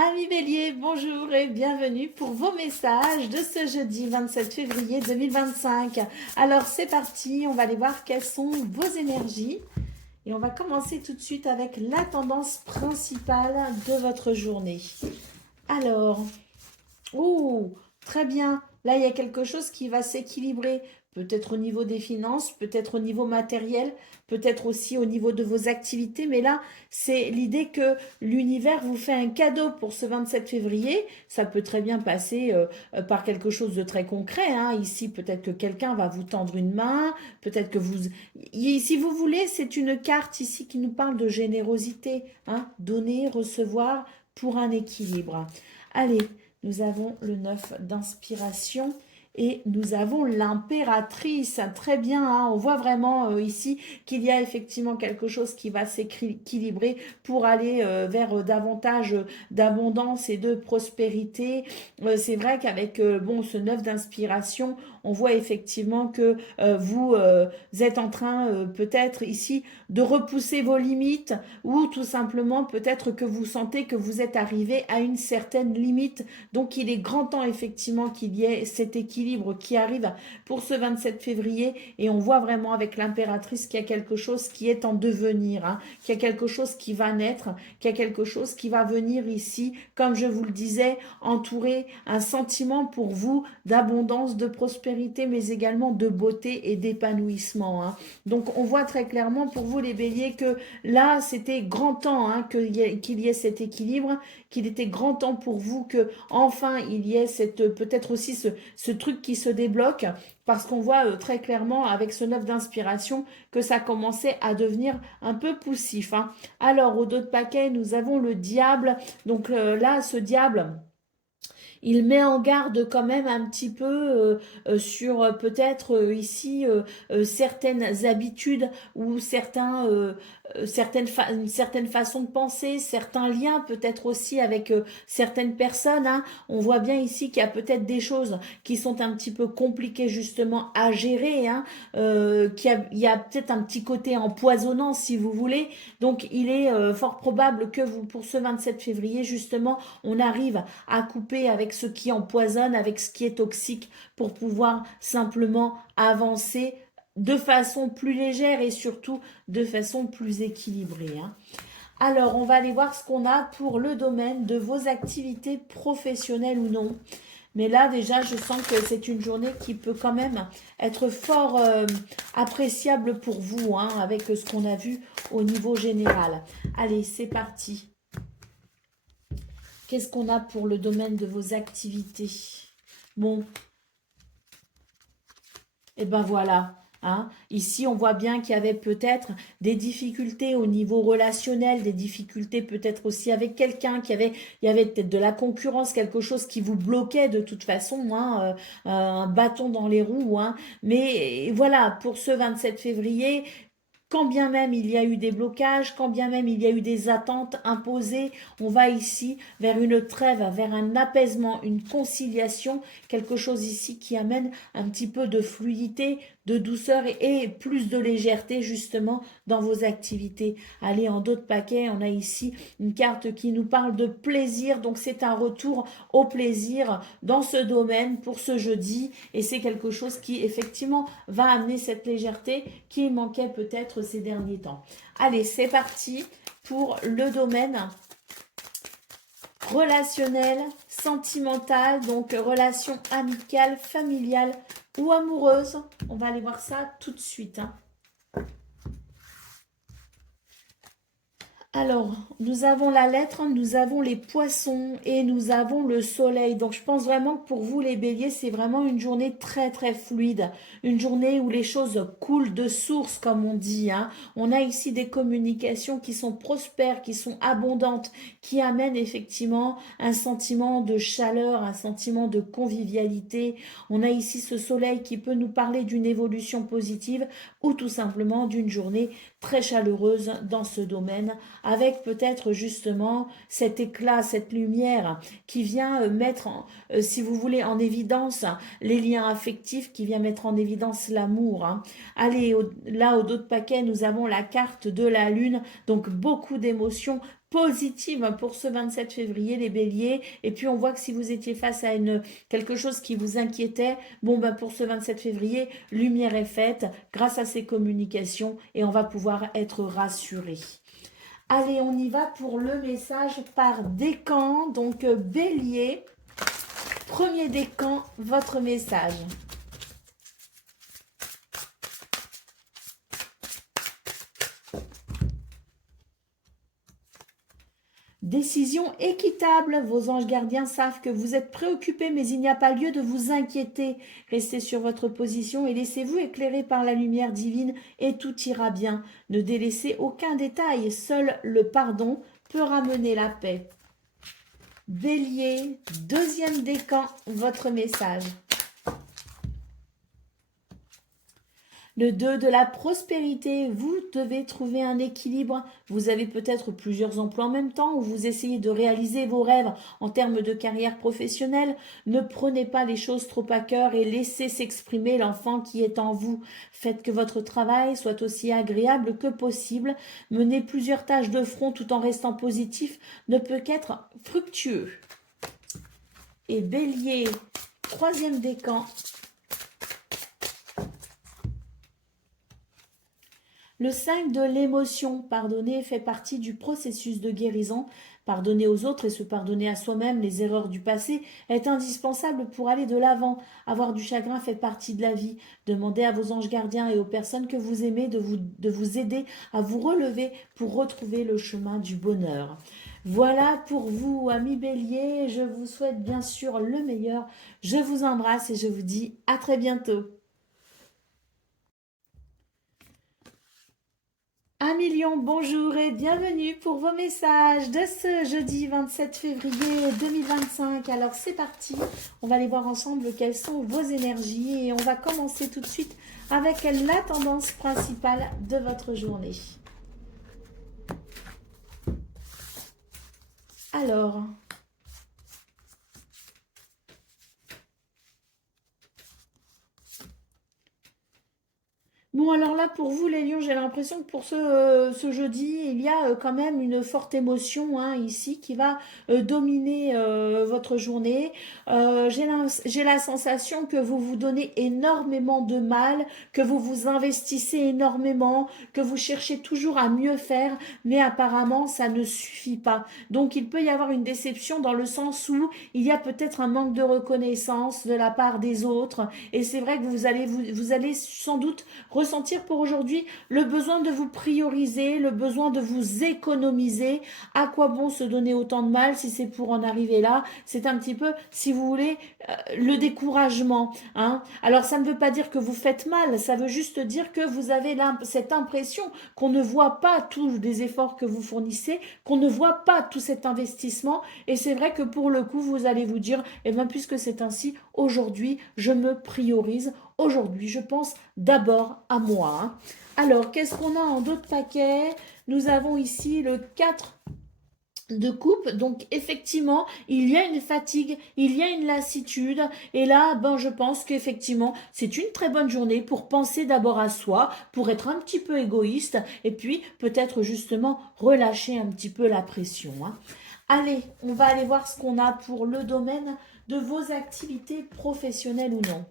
Amis Bélier, bonjour et bienvenue pour vos messages de ce jeudi 27 février 2025. Alors c'est parti, on va aller voir quelles sont vos énergies et on va commencer tout de suite avec la tendance principale de votre journée. Alors, oh, très bien. Là, il y a quelque chose qui va s'équilibrer. Peut-être au niveau des finances, peut-être au niveau matériel, peut-être aussi au niveau de vos activités. Mais là, c'est l'idée que l'univers vous fait un cadeau pour ce 27 février. Ça peut très bien passer par quelque chose de très concret, hein. Ici, peut-être que quelqu'un va vous tendre une main. Peut-être que vous... Si vous voulez, c'est une carte ici qui nous parle de générosité, hein. Donner, recevoir pour un équilibre. Allez, nous avons le 9 d'inspiration et nous avons l'impératrice. Très bien, hein, on voit vraiment ici qu'il y a effectivement quelque chose qui va s'équilibrer pour aller vers davantage d'abondance et de prospérité. C'est vrai qu'avec bon, ce 9 d'inspiration, on voit effectivement que vous êtes en train peut-être ici de repousser vos limites ou tout simplement peut-être que vous sentez que vous êtes arrivé à une certaine limite. Donc il est grand temps effectivement qu'il y ait cet équilibre qui arrive pour ce 27 février et on voit vraiment avec l'impératrice qu'il y a quelque chose qui est en devenir, hein, qu'il y a quelque chose qui va naître, qu'il y a quelque chose qui va venir ici, comme je vous le disais, entourer un sentiment pour vous d'abondance, de prospérité, mais également de beauté et d'épanouissement, hein. Donc on voit très clairement pour vous les béliers que là c'était grand temps, hein, qu'il y ait cet équilibre, qu'il était grand temps pour vous que enfin il y ait cette peut-être aussi ce truc qui se débloque parce qu'on voit très clairement avec ce 9 d'inspiration que ça commençait à devenir un peu poussif, hein. Alors au dos de paquet nous avons le diable, donc là ce diable il met en garde quand même un petit peu sur peut-être ici certaines habitudes ou une certaine façon de penser, certains liens peut-être aussi avec certaines personnes, hein. On voit bien ici qu'il y a peut-être des choses qui sont un petit peu compliquées justement à gérer, hein, il y a peut-être un petit côté empoisonnant si vous voulez. Donc il est fort probable que vous, pour ce 27 février justement, on arrive à couper avec ce qui empoisonne, avec ce qui est toxique, pour pouvoir simplement avancer de façon plus légère et surtout de façon plus équilibrée, hein. Alors, on va aller voir ce qu'on a pour le domaine de vos activités professionnelles ou non. Mais là, déjà, je sens que c'est une journée qui peut quand même être fort appréciable pour vous, hein, avec ce qu'on a vu au niveau général. Allez, c'est parti. Qu'est-ce qu'on a pour le domaine de vos activités? Bon, et ben voilà. Hein. Ici, on voit bien qu'il y avait peut-être des difficultés au niveau relationnel, des difficultés peut-être aussi avec quelqu'un, il y avait peut-être de la concurrence, quelque chose qui vous bloquait de toute façon, hein, un bâton dans les roues, hein. Mais voilà, pour ce 27 février, quand bien même il y a eu des blocages, quand bien même il y a eu des attentes imposées, on va ici vers une trêve, vers un apaisement, une conciliation, quelque chose ici qui amène un petit peu de fluidité, de douceur et plus de légèreté justement dans vos activités. Allez, en d'autres paquets, on a ici une carte qui nous parle de plaisir, donc c'est un retour au plaisir dans ce domaine pour ce jeudi et c'est quelque chose qui effectivement va amener cette légèreté qui manquait peut-être ces derniers temps. Allez, c'est parti pour le domaine relationnel, sentimental, donc relation amicale, familiale ou amoureuse. On va aller voir ça tout de suite, hein. Alors, nous avons la lettre, nous avons les poissons et nous avons le soleil. Donc, je pense vraiment que pour vous, les béliers, c'est vraiment une journée très, très fluide. Une journée où les choses coulent de source, comme on dit, hein. On a ici des communications qui sont prospères, qui sont abondantes, qui amènent effectivement un sentiment de chaleur, un sentiment de convivialité. On a ici ce soleil qui peut nous parler d'une évolution positive ou tout simplement d'une journée très chaleureuse dans ce domaine avec peut-être justement cet éclat, cette lumière qui vient mettre, si vous voulez, en évidence les liens affectifs, qui vient mettre en évidence l'amour, hein. Allez, là, au dos de paquet, nous avons la carte de la lune, donc beaucoup d'émotions, positive hein, pour ce 27 février, les béliers. Et puis, on voit que si vous étiez face à quelque chose qui vous inquiétait, bon, ben, pour ce 27 février, lumière est faite grâce à ces communications et on va pouvoir être rassuré. Allez, on y va pour le message par décan. Donc, bélier, premier décan, votre message. Décision équitable. Vos anges gardiens savent que vous êtes préoccupés, mais il n'y a pas lieu de vous inquiéter. Restez sur votre position et laissez-vous éclairer par la lumière divine et tout ira bien. Ne délaissez aucun détail. Seul le pardon peut ramener la paix. Bélier, deuxième décan, votre message. Le 2 de la prospérité, vous devez trouver un équilibre. Vous avez peut-être plusieurs emplois en même temps ou vous essayez de réaliser vos rêves en termes de carrière professionnelle. Ne prenez pas les choses trop à cœur et laissez s'exprimer l'enfant qui est en vous. Faites que votre travail soit aussi agréable que possible. Mener plusieurs tâches de front tout en restant positif ne peut qu'être fructueux. Et Bélier, troisième décan. Le 5 de l'émotion, pardonner fait partie du processus de guérison. Pardonner aux autres et se pardonner à soi-même les erreurs du passé est indispensable pour aller de l'avant. Avoir du chagrin fait partie de la vie. Demandez à vos anges gardiens et aux personnes que vous aimez de vous aider à vous relever pour retrouver le chemin du bonheur. Voilà pour vous, amis Bélier. Je vous souhaite bien sûr le meilleur. Je vous embrasse et je vous dis à très bientôt. Amis Lion, bonjour et bienvenue pour vos messages de ce jeudi 27 février 2025. Alors c'est parti, on va aller voir ensemble quelles sont vos énergies et on va commencer tout de suite avec la tendance principale de votre journée. Alors... Bon, alors là, pour vous, les lions, j'ai l'impression que pour ce jeudi, il y a quand même une forte émotion hein, ici qui va dominer votre journée. J'ai la sensation que vous vous donnez énormément de mal, que vous vous investissez énormément, que vous cherchez toujours à mieux faire, mais apparemment, ça ne suffit pas. Donc, il peut y avoir une déception dans le sens où il y a peut-être un manque de reconnaissance de la part des autres. Et c'est vrai que vous allez sans doute ressentir pour aujourd'hui le besoin de vous prioriser, le besoin de vous économiser. À quoi bon se donner autant de mal si c'est pour en arriver là? C'est un petit peu, si vous voulez, le découragement. Hein. Alors ça ne veut pas dire que vous faites mal, ça veut juste dire que vous avez cette impression qu'on ne voit pas tous les efforts que vous fournissez, qu'on ne voit pas tout cet investissement. Et c'est vrai que pour le coup, vous allez vous dire, eh bien puisque c'est ainsi, aujourd'hui, je me priorise. Aujourd'hui, je pense d'abord à moi. Hein. Alors, qu'est-ce qu'on a en d'autres paquets? Nous avons ici le 4 de coupe, donc effectivement il y a une fatigue, il y a une lassitude et là ben je pense qu'effectivement c'est une très bonne journée pour penser d'abord à soi, pour être un petit peu égoïste et puis peut-être justement relâcher un petit peu la pression. Hein. Allez, on va aller voir ce qu'on a pour le domaine de vos activités professionnelles ou non.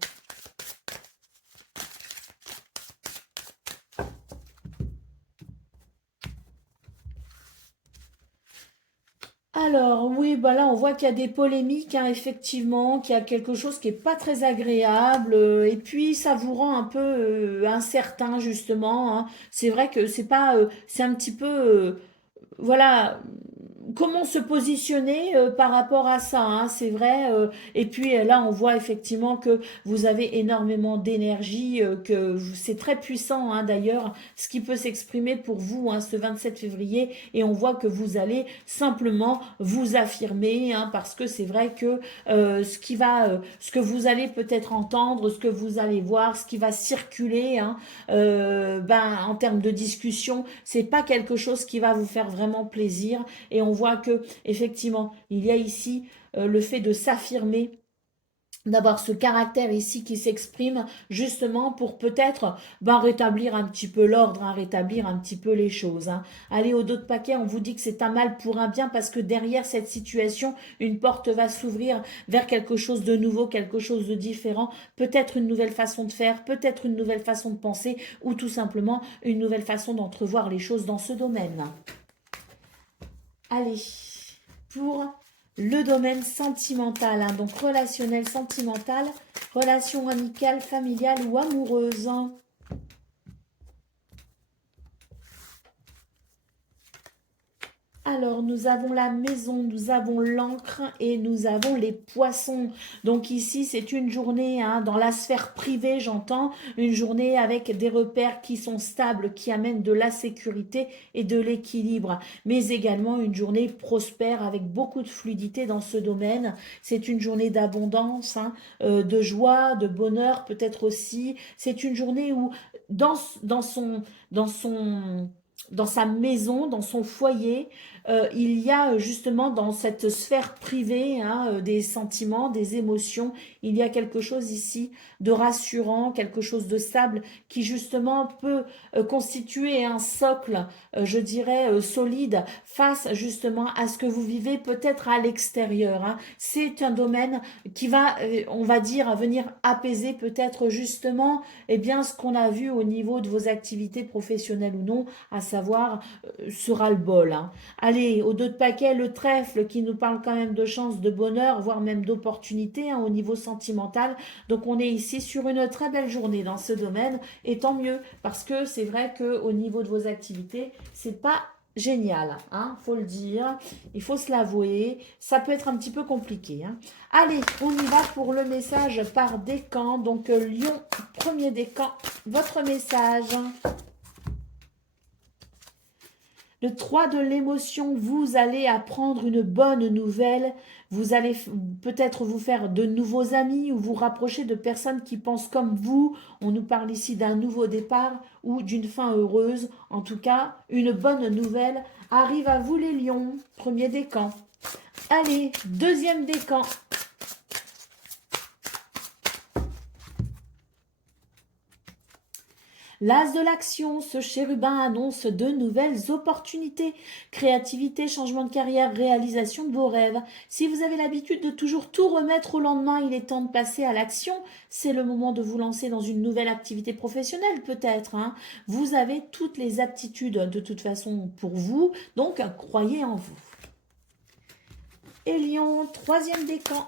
Alors, oui, bah là, on voit qu'il y a des polémiques, hein, effectivement, qu'il y a quelque chose qui est pas très agréable, et puis ça vous rend un peu incertain, justement. Hein. C'est vrai que c'est pas, c'est un petit peu, voilà, comment se positionner par rapport à ça, hein, c'est vrai. Et puis là, on voit effectivement que vous avez énormément d'énergie, c'est très puissant hein, d'ailleurs, ce qui peut s'exprimer pour vous hein, ce 27 février. Et on voit que vous allez simplement vous affirmer, hein, parce que c'est vrai que ce que vous allez peut-être entendre, ce que vous allez voir, ce qui va circuler, hein, ben en termes de discussion, c'est pas quelque chose qui va vous faire vraiment plaisir. Et on voit que effectivement il y a ici le fait de s'affirmer d'avoir ce caractère ici qui s'exprime justement pour peut-être rétablir un petit peu l'ordre, hein, rétablir un petit peu les choses. Hein. Allez, au dos de paquet, on vous dit que c'est un mal pour un bien parce que derrière cette situation, une porte va s'ouvrir vers quelque chose de nouveau, quelque chose de différent, peut-être une nouvelle façon de faire, peut-être une nouvelle façon de penser ou tout simplement une nouvelle façon d'entrevoir les choses dans ce domaine. Allez, pour le domaine sentimental, hein, donc relationnel, sentimental, relation amicale, familiale ou amoureuse. Alors, nous avons la maison, nous avons l'encre et nous avons les poissons. Donc ici, c'est une journée hein, dans la sphère privée, j'entends, une journée avec des repères qui sont stables, qui amènent de la sécurité et de l'équilibre, mais également une journée prospère avec beaucoup de fluidité dans ce domaine. C'est une journée d'abondance, hein, de joie, de bonheur peut-être aussi. C'est une journée où dans sa maison, dans son foyer, il y a justement dans cette sphère privée hein, des sentiments, des émotions, il y a quelque chose ici de rassurant, quelque chose de stable qui justement peut constituer un socle, je dirais, solide face justement à ce que vous vivez peut-être à l'extérieur. Hein. C'est un domaine qui va, on va dire, venir apaiser peut-être justement eh bien, ce qu'on a vu au niveau de vos activités professionnelles ou non, à savoir ce ras-le-bol. Hein. Allez, au dos de paquet, le trèfle qui nous parle quand même de chance, de bonheur, voire même d'opportunité hein, au niveau sentimental. Donc on est ici sur une très belle journée dans ce domaine et tant mieux parce que c'est vrai qu'au niveau de vos activités, c'est pas génial, hein, faut le dire, il faut se l'avouer, ça peut être un petit peu compliqué. Hein. Allez, on y va pour le message par décan, donc Lion, premier décan, votre message. Le 3 de l'émotion, vous allez apprendre une bonne nouvelle, vous allez peut-être vous faire de nouveaux amis ou vous rapprocher de personnes qui pensent comme vous. On nous parle ici d'un nouveau départ ou d'une fin heureuse. En tout cas, une bonne nouvelle arrive à vous les lions, premier décan. Allez, deuxième décan. L'as de l'action, ce chérubin annonce de nouvelles opportunités, créativité, changement de carrière, réalisation de vos rêves. Si vous avez l'habitude de toujours tout remettre au lendemain, il est temps de passer à l'action. C'est le moment de vous lancer dans une nouvelle activité professionnelle peut-être. Hein. Vous avez toutes les aptitudes de toute façon pour vous, donc croyez en vous. Et Lion, troisième décan.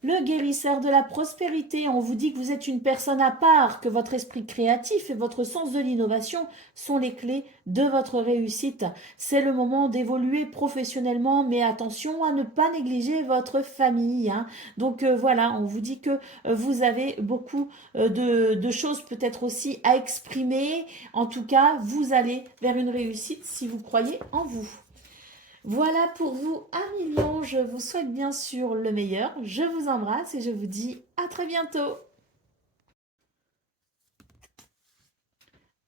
Le guérisseur de la prospérité, on vous dit que vous êtes une personne à part, que votre esprit créatif et votre sens de l'innovation sont les clés de votre réussite. C'est le moment d'évoluer professionnellement, mais attention à ne pas négliger votre famille. Hein. Donc voilà, on vous dit que vous avez beaucoup de choses peut-être aussi à exprimer. En tout cas, vous allez vers une réussite si vous croyez en vous. Voilà pour vous, amis lions, je vous souhaite bien sûr le meilleur, je vous embrasse et je vous dis à très bientôt.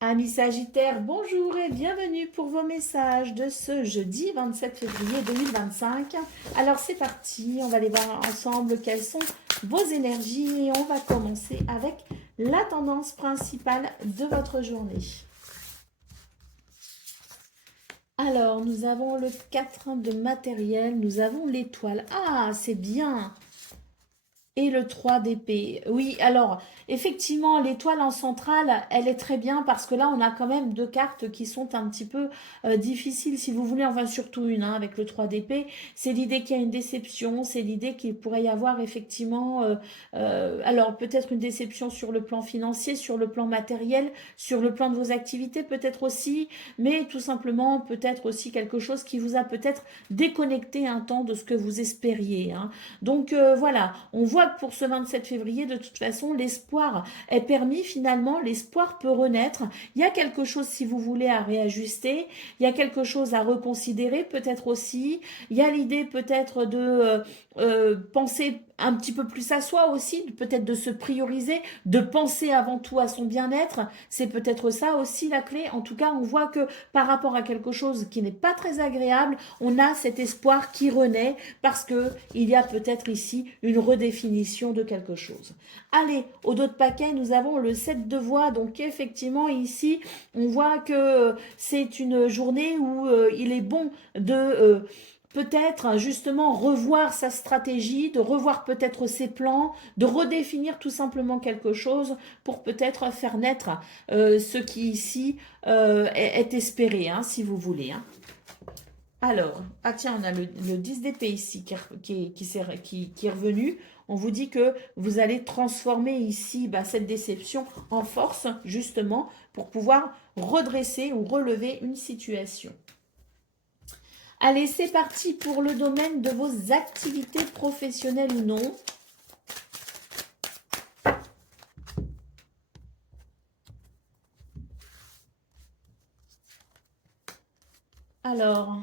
Amis Sagittaires, bonjour et bienvenue pour vos messages de ce jeudi 27 février 2025. Alors c'est parti, on va aller voir ensemble quelles sont vos énergies et on va commencer avec la tendance principale de votre journée. Alors, nous avons le 4 de matériel, nous avons l'étoile. Ah, c'est bien. Et le 3 d'épée. Oui, alors, effectivement, l'étoile en centrale, elle est très bien parce que là, on a quand même deux cartes qui sont un petit peu difficiles, si vous voulez, enfin surtout une, hein, avec le 3 d'épée. C'est l'idée qu'il y a une déception, c'est l'idée qu'il pourrait y avoir effectivement, alors peut-être une déception sur le plan financier, sur le plan matériel, sur le plan de vos activités peut-être aussi, mais tout simplement peut-être aussi quelque chose qui vous a peut-être déconnecté un temps de ce que vous espériez. Hein. Donc voilà, on voit que pour ce 27 février, de toute façon, l'espoir est permis finalement, l'espoir peut renaître. Il y a quelque chose, si vous voulez, à réajuster, il y a quelque chose à reconsidérer peut-être aussi, il y a l'idée peut-être de penser un petit peu plus à soi aussi, peut-être de se prioriser, de penser avant tout à son bien-être. C'est peut-être ça aussi la clé. En tout cas, on voit que par rapport à quelque chose qui n'est pas très agréable, on a cet espoir qui renaît parce que il y a peut-être ici une redéfinition de quelque chose. Allez, au dos de paquet, nous avons le 7 de voix. Donc effectivement, ici, on voit que c'est une journée où il est bon de peut-être justement revoir sa stratégie, de revoir peut-être ses plans, de redéfinir tout simplement quelque chose pour peut-être faire naître ce qui ici est espéré, hein, si vous voulez. Hein. Alors, ah tiens, on a le 10 d'épée ici qui est revenu. On vous dit que vous allez transformer ici cette déception en force, justement, pour pouvoir redresser ou relever une situation. Allez, c'est parti pour le domaine de vos activités professionnelles ou non. Alors,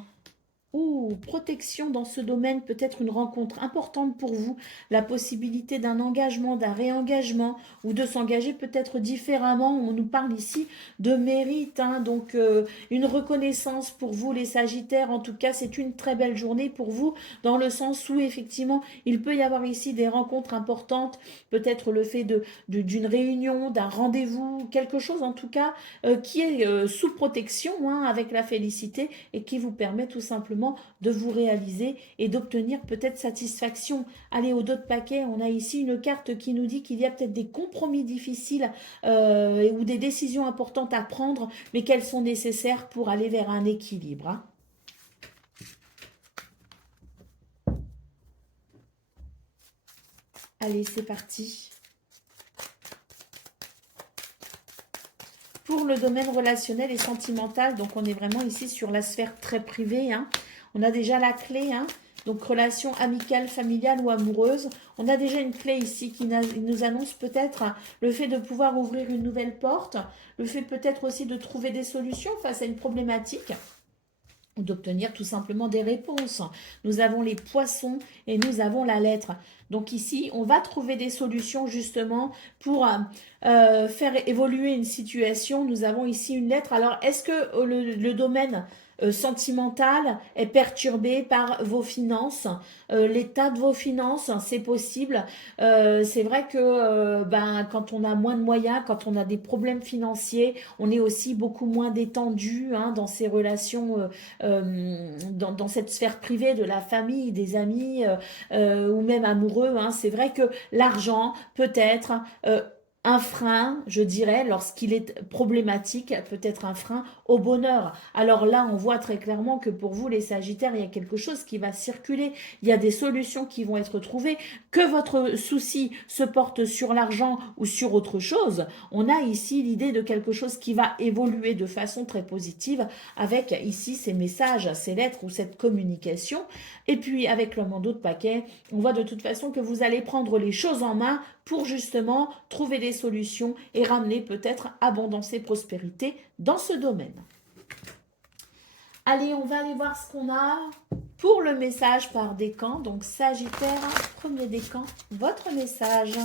protection dans ce domaine, peut-être une rencontre importante pour vous, la possibilité d'un engagement, d'un réengagement ou de s'engager peut-être différemment. On nous parle ici de mérite, hein, donc une reconnaissance pour vous les Sagittaires. En tout cas, c'est une très belle journée pour vous dans le sens où effectivement, il peut y avoir ici des rencontres importantes, peut-être le fait d'une réunion, d'un rendez-vous, quelque chose en tout cas qui est sous protection hein, avec la félicité et qui vous permet tout simplement de vous réaliser et d'obtenir peut-être satisfaction. Allez, au dos de paquet, on a ici une carte qui nous dit qu'il y a peut-être des compromis difficiles ou des décisions importantes à prendre, mais qu'elles sont nécessaires pour aller vers un équilibre. Hein. Allez, c'est parti. Pour le domaine relationnel et sentimental, donc on est vraiment ici sur la sphère très privée. Hein. On a déjà la clé, hein, donc relation amicale, familiale ou amoureuse. On a déjà une clé ici qui nous annonce peut-être le fait de pouvoir ouvrir une nouvelle porte, le fait peut-être aussi de trouver des solutions face à une problématique ou d'obtenir tout simplement des réponses. Nous avons les poissons et nous avons la lettre. Donc ici, on va trouver des solutions justement pour faire évoluer une situation. Nous avons ici une lettre. Alors, est-ce que le domaine sentimental est perturbé par vos finances, l'état de vos finances, c'est possible. C'est vrai que quand on a moins de moyens, quand on a des problèmes financiers, on est aussi beaucoup moins détendu hein, dans ces relations, dans cette sphère privée de la famille, des amis ou même amoureux. Hein. C'est vrai que l'argent peut être un frein, je dirais, lorsqu'il est problématique, peut-être un frein au bonheur. Alors là, on voit très clairement que pour vous, les Sagittaires, il y a quelque chose qui va circuler. Il y a des solutions qui vont être trouvées. Que votre souci se porte sur l'argent ou sur autre chose, on a ici l'idée de quelque chose qui va évoluer de façon très positive avec ici ces messages, ces lettres ou cette communication. Et puis avec le manteau de paquet, on voit de toute façon que vous allez prendre les choses en main pour justement trouver des solutions et ramener peut-être abondance et prospérité dans ce domaine. Allez, on va aller voir ce qu'on a pour le message par décan. Donc Sagittaire, premier décan, votre message.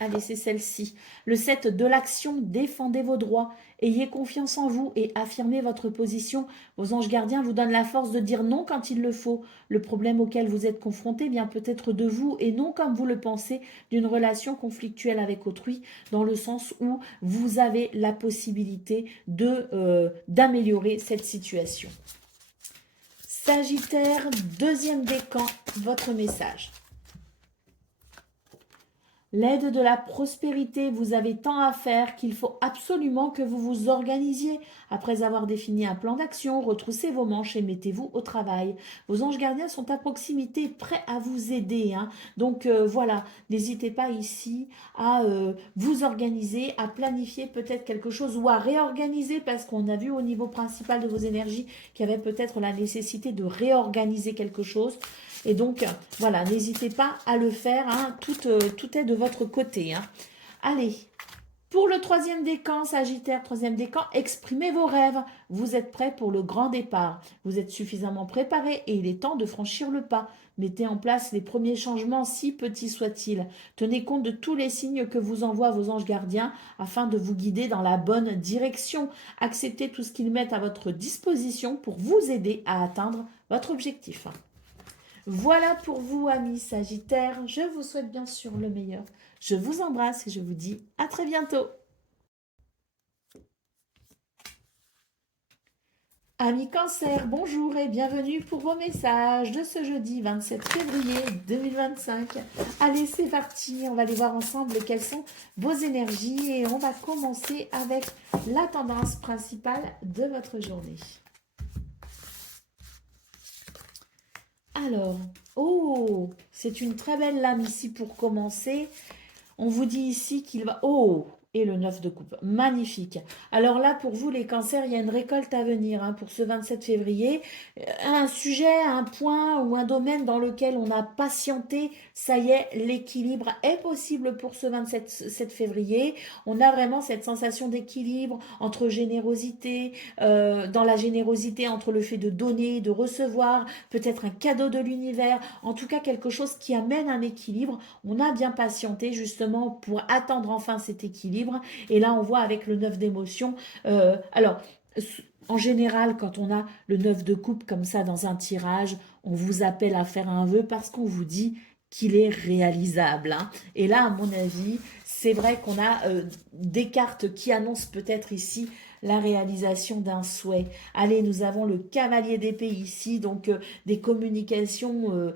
Allez, c'est celle-ci. Le 7 de l'action, défendez vos droits. Ayez confiance en vous et affirmez votre position. Vos anges gardiens vous donnent la force de dire non quand il le faut. Le problème auquel vous êtes confronté vient peut-être de vous et non comme vous le pensez d'une relation conflictuelle avec autrui, dans le sens où vous avez la possibilité d'améliorer cette situation. Sagittaire, deuxième décan, votre message. L'aide de la prospérité, vous avez tant à faire qu'il faut absolument que vous vous organisiez. Après avoir défini un plan d'action, retroussez vos manches et mettez-vous au travail. Vos anges gardiens sont à proximité, prêts à vous aider. Hein. Donc voilà, n'hésitez pas ici à vous organiser, à planifier peut-être quelque chose ou à réorganiser parce qu'on a vu au niveau principal de vos énergies qu'il y avait peut-être la nécessité de réorganiser quelque chose. Et donc, voilà, n'hésitez pas à le faire, hein. Tout est de votre côté. Hein. Allez, Pour le troisième décan, Sagittaire, troisième décan, exprimez vos rêves. Vous êtes prêt pour le grand départ. Vous êtes suffisamment préparé et il est temps de franchir le pas. Mettez en place les premiers changements, si petits soient-ils. Tenez compte de tous les signes que vous envoient vos anges gardiens afin de vous guider dans la bonne direction. Acceptez tout ce qu'ils mettent à votre disposition pour vous aider à atteindre votre objectif. Voilà pour vous, amis Sagittaires. Je vous souhaite bien sûr le meilleur. Je vous embrasse et je vous dis à très bientôt. Amis Cancer, bonjour et bienvenue pour vos messages de ce jeudi 27 février 2025. Allez, c'est parti, on va aller voir ensemble quelles sont vos énergies et on va commencer avec la tendance principale de votre journée. Alors, oh, c'est une très belle lame ici pour commencer. On vous dit ici qu'il va... Oh, et le 9 de coupe. Magnifique. Alors là, pour vous, les cancers, il y a une récolte à venir hein, pour ce 27 février. Un sujet, un point ou un domaine dans lequel on a patienté, ça y est, l'équilibre est possible pour ce 27 février. On a vraiment cette sensation d'équilibre entre générosité, dans la générosité, entre le fait de donner, de recevoir, peut-être un cadeau de l'univers, en tout cas quelque chose qui amène un équilibre. On a bien patienté justement pour attendre enfin cet équilibre. Et là, on voit avec le 9 d'émotion. Alors, en général, quand on a le 9 de coupe comme ça dans un tirage, on vous appelle à faire un vœu parce qu'on vous dit qu'il est réalisable. Hein. Et là, à mon avis, c'est vrai qu'on a des cartes qui annoncent peut-être ici la réalisation d'un souhait. Allez, nous avons le cavalier d'épée ici, donc des communications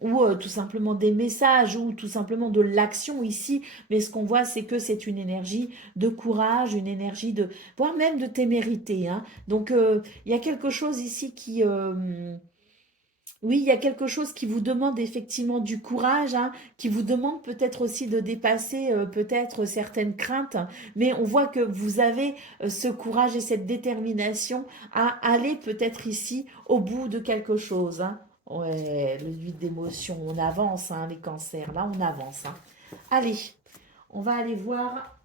ou tout simplement des messages ou tout simplement de l'action ici. Mais ce qu'on voit, c'est que c'est une énergie de courage, une énergie de, voire même de témérité. Hein. Donc, il y a quelque chose ici qui... oui, il y a quelque chose qui vous demande effectivement du courage, hein, qui vous demande peut-être aussi de dépasser peut-être certaines craintes, mais on voit que vous avez ce courage et cette détermination à aller peut-être ici au bout de quelque chose. Hein. Ouais, le 8 d'émotion, on avance, hein, les cancers, là on avance. Hein. Allez, on va aller voir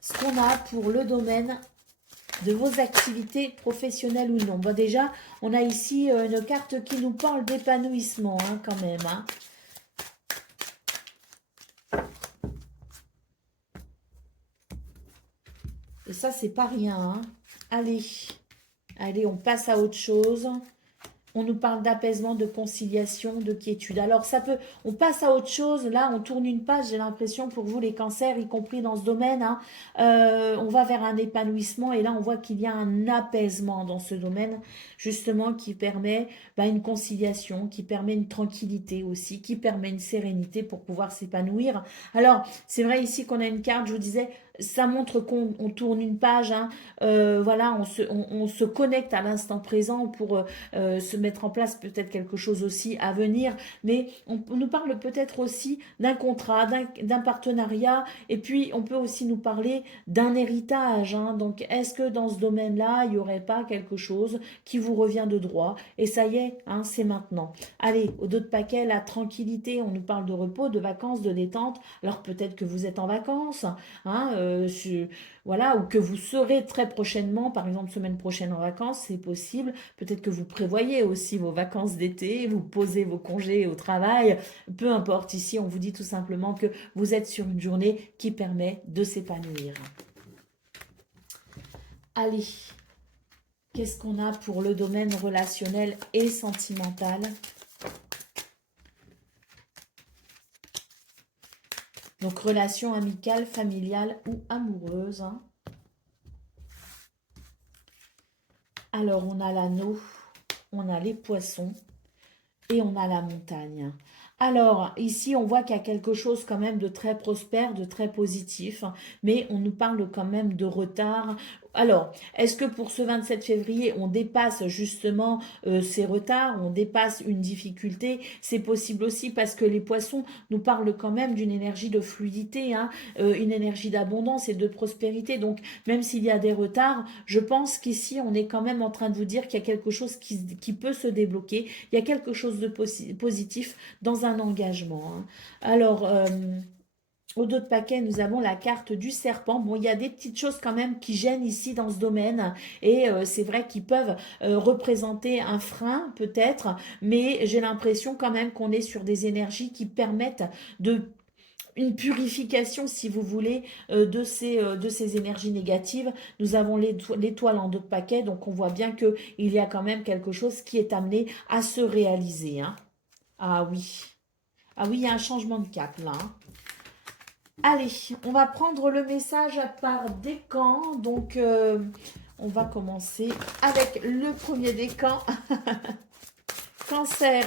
ce qu'on a pour le domaine de vos activités professionnelles ou non. Bon, déjà, on a ici une carte qui nous parle d'épanouissement, hein, quand même. Hein. Et ça, c'est pas rien. Hein. Allez, allez, on passe à autre chose. On nous parle d'apaisement, de conciliation, de quiétude. Alors, ça peut, on passe à autre chose. Là, on tourne une page, j'ai l'impression, pour vous, les cancers, y compris dans ce domaine. Hein. On va vers un épanouissement et là, on voit qu'il y a un apaisement dans ce domaine, justement, qui permet une conciliation, qui permet une tranquillité aussi, qui permet une sérénité pour pouvoir s'épanouir. Alors, c'est vrai ici qu'on a une carte, je vous disais, ça montre qu'on tourne une page. Hein. Voilà, on se connecte à l'instant présent pour se mettre en place peut-être quelque chose aussi à venir, mais on nous parle peut-être aussi d'un contrat, d'un partenariat, et puis on peut aussi nous parler d'un héritage. Hein. Donc, est-ce que dans ce domaine-là, il n'y aurait pas quelque chose qui vous revient de droit? Et ça y est, hein, c'est maintenant. Allez, au dos de paquet, la tranquillité, on nous parle de repos, de vacances, de détente. Alors peut-être que vous êtes en vacances, hein, voilà, ou que vous serez très prochainement, par exemple semaine prochaine en vacances, c'est possible. Peut-être que vous prévoyez aussi vos vacances d'été, vous posez vos congés au travail, peu importe. Ici, on vous dit tout simplement que vous êtes sur une journée qui permet de s'épanouir. Allez, qu'est-ce qu'on a pour le domaine relationnel et sentimental ? Donc, relation amicale, familiale ou amoureuse. Hein. Alors, on a l'anneau, on a les poissons et on a la montagne. Alors, ici, on voit qu'il y a quelque chose quand même de très prospère, de très positif, mais on nous parle quand même de retard Alors, est-ce que pour ce 27 février, on dépasse justement ces retards, on dépasse une difficulté? C'est possible aussi parce que les poissons nous parlent quand même d'une énergie de fluidité, hein, une énergie d'abondance et de prospérité. Donc, même s'il y a des retards, je pense qu'ici, on est quand même en train de vous dire qu'il y a quelque chose qui peut se débloquer. Il y a quelque chose de positif dans un engagement, hein. Alors, au dos de paquet, nous avons la carte du serpent. Bon, il y a des petites choses quand même qui gênent ici dans ce domaine. Et c'est vrai qu'ils peuvent représenter un frein peut-être. Mais j'ai l'impression quand même qu'on est sur des énergies qui permettent de une purification, si vous voulez, de ces énergies négatives. Nous avons l'étoile en dos de paquet. Donc on voit bien qu'il y a quand même quelque chose qui est amené à se réaliser, hein. Ah oui. Ah oui, il y a un changement de cap là, hein. Allez, on va prendre le message par décan. Donc, on va commencer avec le premier décan. Cancer,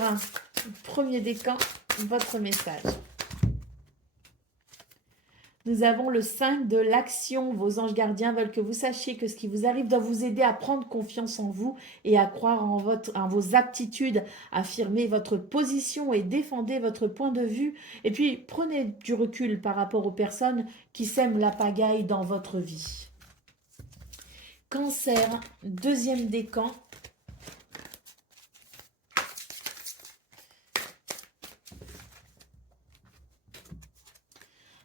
premier décan, votre message. Nous avons le 5 de l'action. Vos anges gardiens veulent que vous sachiez que ce qui vous arrive doit vous aider à prendre confiance en vous et à croire en vos aptitudes. Affirmez votre position et défendez votre point de vue. Et puis, prenez du recul par rapport aux personnes qui sèment la pagaille dans votre vie. Cancer, deuxième décan.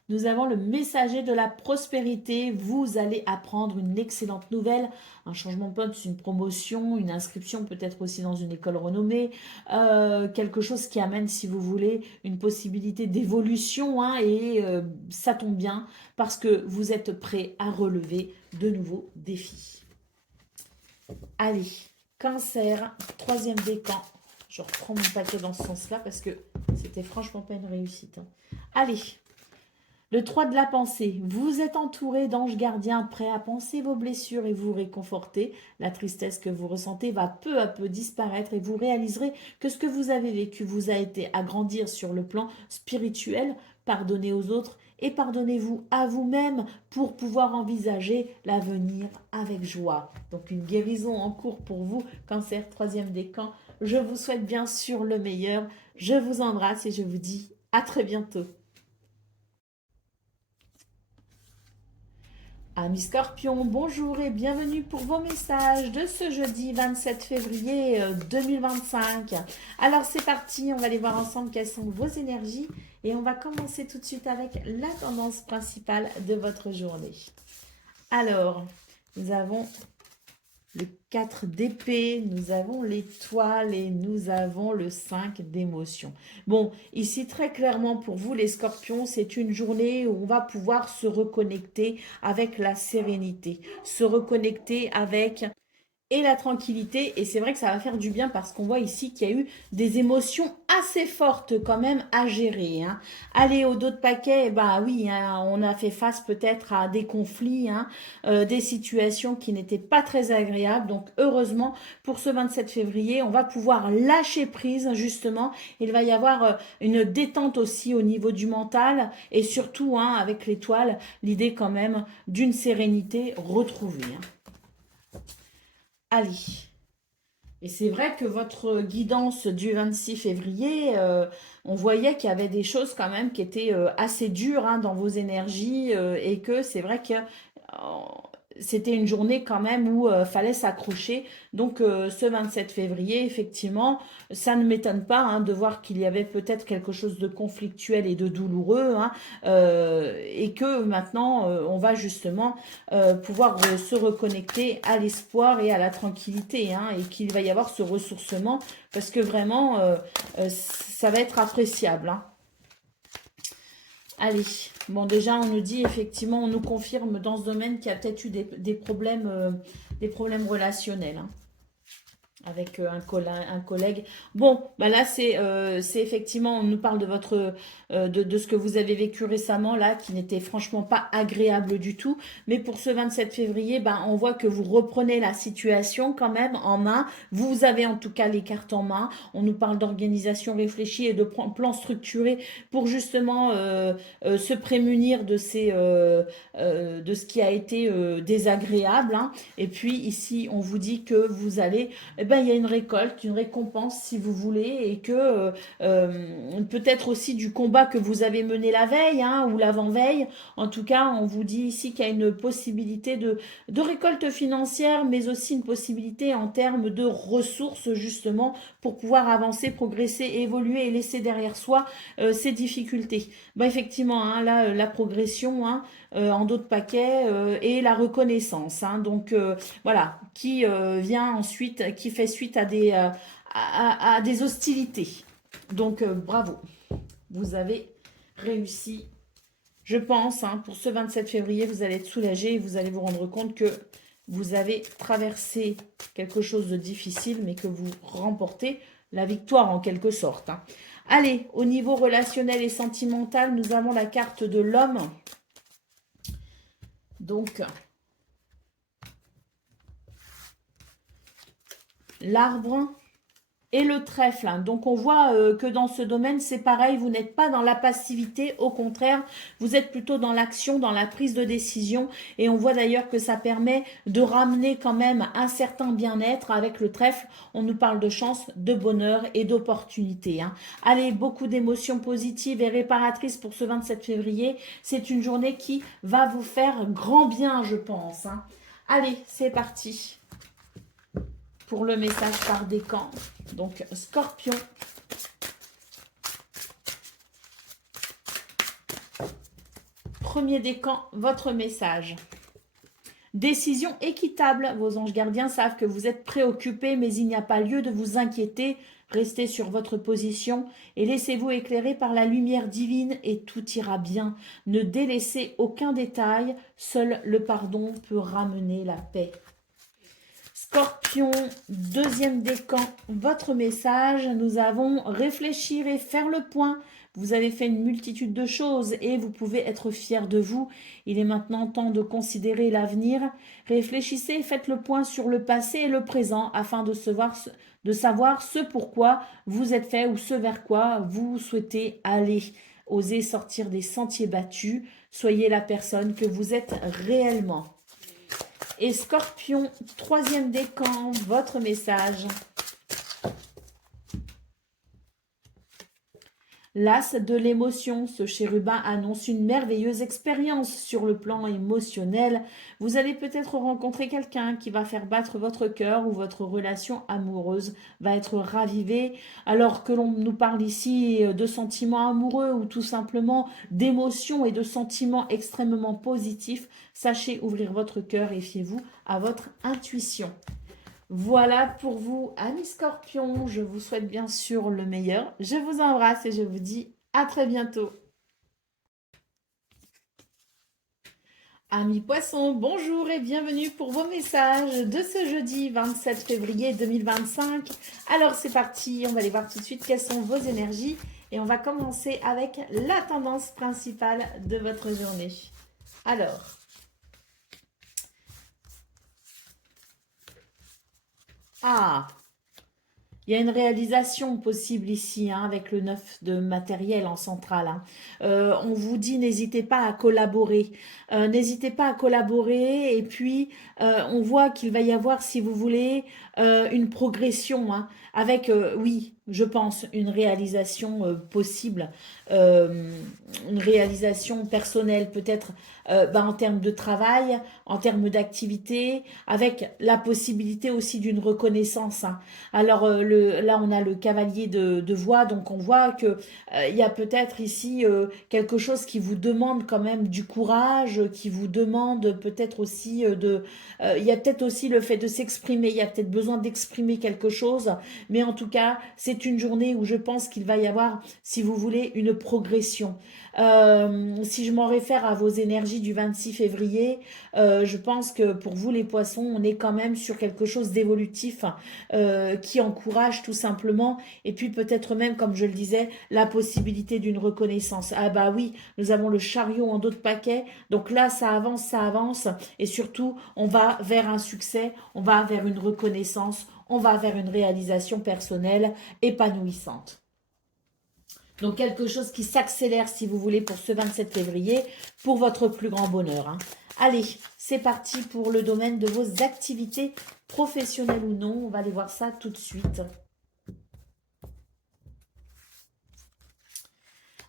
Nous avons le messager de la prospérité. Vous allez apprendre une excellente nouvelle, un changement de poste, une promotion, une inscription peut-être aussi dans une école renommée, quelque chose qui amène, si vous voulez, une possibilité d'évolution, hein, et ça tombe bien parce que vous êtes prêt à relever de nouveaux défis. Allez, Cancer, troisième décan. Je reprends mon paquet dans ce sens-là parce que c'était franchement pas une réussite, hein. Allez. Le 3 de la pensée, vous êtes entouré d'anges gardiens prêts à penser vos blessures et vous réconforter. La tristesse que vous ressentez va peu à peu disparaître et vous réaliserez que ce que vous avez vécu vous a été à grandir sur le plan spirituel. Pardonnez aux autres et pardonnez-vous à vous-même pour pouvoir envisager l'avenir avec joie. Donc une guérison en cours pour vous, Cancer, troisième décan. Je vous souhaite bien sûr le meilleur. Je vous embrasse et je vous dis à très bientôt. Amis Scorpions, bonjour et bienvenue pour vos messages de ce jeudi 27 février 2025. Alors c'est parti, on va aller voir ensemble quelles sont vos énergies et on va commencer tout de suite avec la tendance principale de votre journée. Alors, nous avons le 4 d'épée, nous avons l'étoile et nous avons le 5 d'émotion. Bon, ici très clairement pour vous les scorpions, c'est une journée où on va pouvoir se reconnecter avec la sérénité, se reconnecter avec et la tranquillité. Et c'est vrai que ça va faire du bien parce qu'on voit ici qu'il y a eu des émotions assez fortes quand même à gérer, hein. Allez, au dos de paquet, bah oui, hein, on a fait face peut-être à des conflits, hein, des situations qui n'étaient pas très agréables. Donc heureusement, pour ce 27 février, on va pouvoir lâcher prise justement. Il va y avoir une détente aussi au niveau du mental et surtout, hein, avec l'étoile, l'idée quand même d'une sérénité retrouvée, hein. Allez. Et c'est vrai que votre guidance du 26 février, on voyait qu'il y avait des choses quand même qui étaient assez dures, hein, dans vos énergies et que c'est vrai que c'était une journée quand même où fallait s'accrocher. Donc ce 27 février, effectivement, ça ne m'étonne pas, hein, de voir qu'il y avait peut-être quelque chose de conflictuel et de douloureux, hein, et que maintenant on va justement pouvoir se reconnecter à l'espoir et à la tranquillité, hein, et qu'il va y avoir ce ressourcement parce que vraiment ça va être appréciable, hein. Allez, bon déjà on nous dit effectivement, on nous confirme dans ce domaine qu'il y a peut-être eu des problèmes relationnels, hein. avec un collègue. Bon, bah là, c'est effectivement, on nous parle de votre, de ce que vous avez vécu récemment, là, qui n'était franchement pas agréable du tout. Mais pour ce 27 février, bah, on voit que vous reprenez la situation quand même en main. Vous avez en tout cas les cartes en main. On nous parle d'organisation réfléchie et de plan structuré pour justement se prémunir de de ce qui a été désagréable, hein. Et puis ici, on vous dit que vous allez, eh ben, il y a une récolte, une récompense si vous voulez, et que peut-être aussi du combat que vous avez mené la veille, hein, ou l'avant-veille. En tout cas, on vous dit ici qu'il y a une possibilité de récolte financière, mais aussi une possibilité en termes de ressources, justement, pour pouvoir avancer, progresser, évoluer et laisser derrière soi ces difficultés. Ben, effectivement, hein, là, la progression, hein, en d'autres paquets, et la reconnaissance, hein. Donc, voilà, qui vient ensuite, qui fait suite à à des hostilités. Donc, bravo, vous avez réussi. Je pense, hein, pour ce 27 février, vous allez être soulagé et vous allez vous rendre compte que vous avez traversé quelque chose de difficile, mais que vous remportez la victoire en quelque sorte, hein. Allez, au niveau relationnel et sentimental, nous avons la carte de l'homme. Donc, l'arbre et le trèfle, hein. Donc, on voit que dans ce domaine, c'est pareil, vous n'êtes pas dans la passivité, au contraire, vous êtes plutôt dans l'action, dans la prise de décision. Et on voit d'ailleurs que ça permet de ramener quand même un certain bien-être. Avec le trèfle, on nous parle de chance, de bonheur et d'opportunité, hein. Allez, beaucoup d'émotions positives et réparatrices pour ce 27 février. C'est une journée qui va vous faire grand bien, je pense, hein. Allez, c'est parti pour le message par décan. Donc, Scorpion. Premier décan, votre message. Décision équitable. Vos anges gardiens savent que vous êtes préoccupés, mais il n'y a pas lieu de vous inquiéter. Restez sur votre position et laissez-vous éclairer par la lumière divine et tout ira bien. Ne délaissez aucun détail. Seul le pardon peut ramener la paix. Scorpion, deuxième décan, votre message. Nous avons réfléchir et faire le point. Vous avez fait une multitude de choses et vous pouvez être fier de vous. Il est maintenant temps de considérer l'avenir. Réfléchissez et faites le point sur le passé et le présent afin de savoir ce pourquoi vous êtes fait ou ce vers quoi vous souhaitez aller. Osez sortir des sentiers battus. Soyez la personne que vous êtes réellement. Et Scorpion, troisième décan, votre message. L'as de l'émotion, ce chérubin annonce une merveilleuse expérience sur le plan émotionnel. Vous allez peut-être rencontrer quelqu'un qui va faire battre votre cœur ou votre relation amoureuse va être ravivée. Alors que l'on nous parle ici de sentiments amoureux ou tout simplement d'émotions et de sentiments extrêmement positifs, sachez ouvrir votre cœur et fiez-vous à votre intuition. Voilà pour vous, amis Scorpions. Je vous souhaite bien sûr le meilleur. Je vous embrasse et je vous dis à très bientôt. Amis Poissons, bonjour et bienvenue pour vos messages de ce jeudi 27 février 2025. Alors c'est parti, on va aller voir tout de suite quelles sont vos énergies et on va commencer avec la tendance principale de votre journée. Alors, il y a une réalisation possible ici, hein, avec le 9 de matériel en centrale, hein. On vous dit n'hésitez pas à collaborer. N'hésitez pas à collaborer et puis on voit qu'il va y avoir, si vous voulez, une progression, hein, avec, oui, je pense, une réalisation possible, une réalisation personnelle peut-être en termes de travail, en termes d'activité, avec la possibilité aussi d'une reconnaissance, hein. Alors là, on a le cavalier de voix, donc on voit que il y a peut-être ici quelque chose qui vous demande quand même du courage, qui vous demande peut-être aussi il y a peut-être aussi le fait de s'exprimer, il y a peut-être besoin d'exprimer quelque chose. Mais en tout cas, c'est une journée où je pense qu'il va y avoir, si vous voulez, une progression. Si je m'en réfère à vos énergies du 26 février, je pense que pour vous les poissons, on est quand même sur quelque chose d'évolutif qui encourage tout simplement, et puis peut-être même, comme je le disais, la possibilité d'une reconnaissance. Ah bah oui, nous avons le chariot en dos de paquet, donc là ça avance, et surtout on va vers un succès, on va vers une reconnaissance, on va vers une réalisation personnelle épanouissante. Donc quelque chose qui s'accélère si vous voulez pour ce 27 février, pour votre plus grand bonheur, hein. Allez, c'est parti pour le domaine de vos activités professionnelles ou non. On va aller voir ça tout de suite.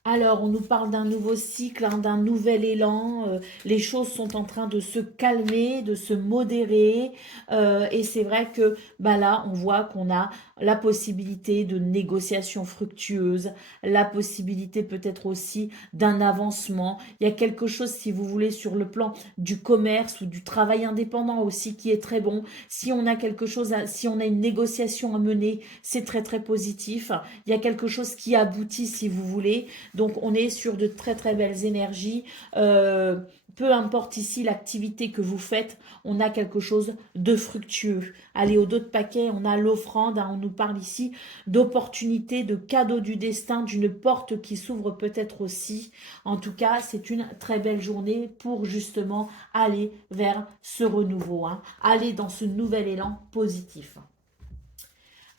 Alors, on nous parle d'un nouveau cycle, hein, d'un nouvel élan. Les choses sont en train de se calmer, de se modérer. Et c'est vrai que bah là, on voit qu'on a la possibilité de négociations fructueuses, la possibilité peut-être aussi d'un avancement. Il y a quelque chose, si vous voulez, sur le plan du commerce ou du travail indépendant aussi qui est très bon. Si on a quelque chose, si on a une négociation à mener, c'est très très positif. Il y a quelque chose qui aboutit, si vous voulez. Donc, on est sur de très, très belles énergies. Peu importe ici l'activité que vous faites, on a quelque chose de fructueux. Allez, au dos de paquet, on a l'offrande. Hein, on nous parle ici d'opportunités, de cadeaux du destin, d'une porte qui s'ouvre peut-être aussi. En tout cas, c'est une très belle journée pour justement aller vers ce renouveau. Hein, aller dans ce nouvel élan positif.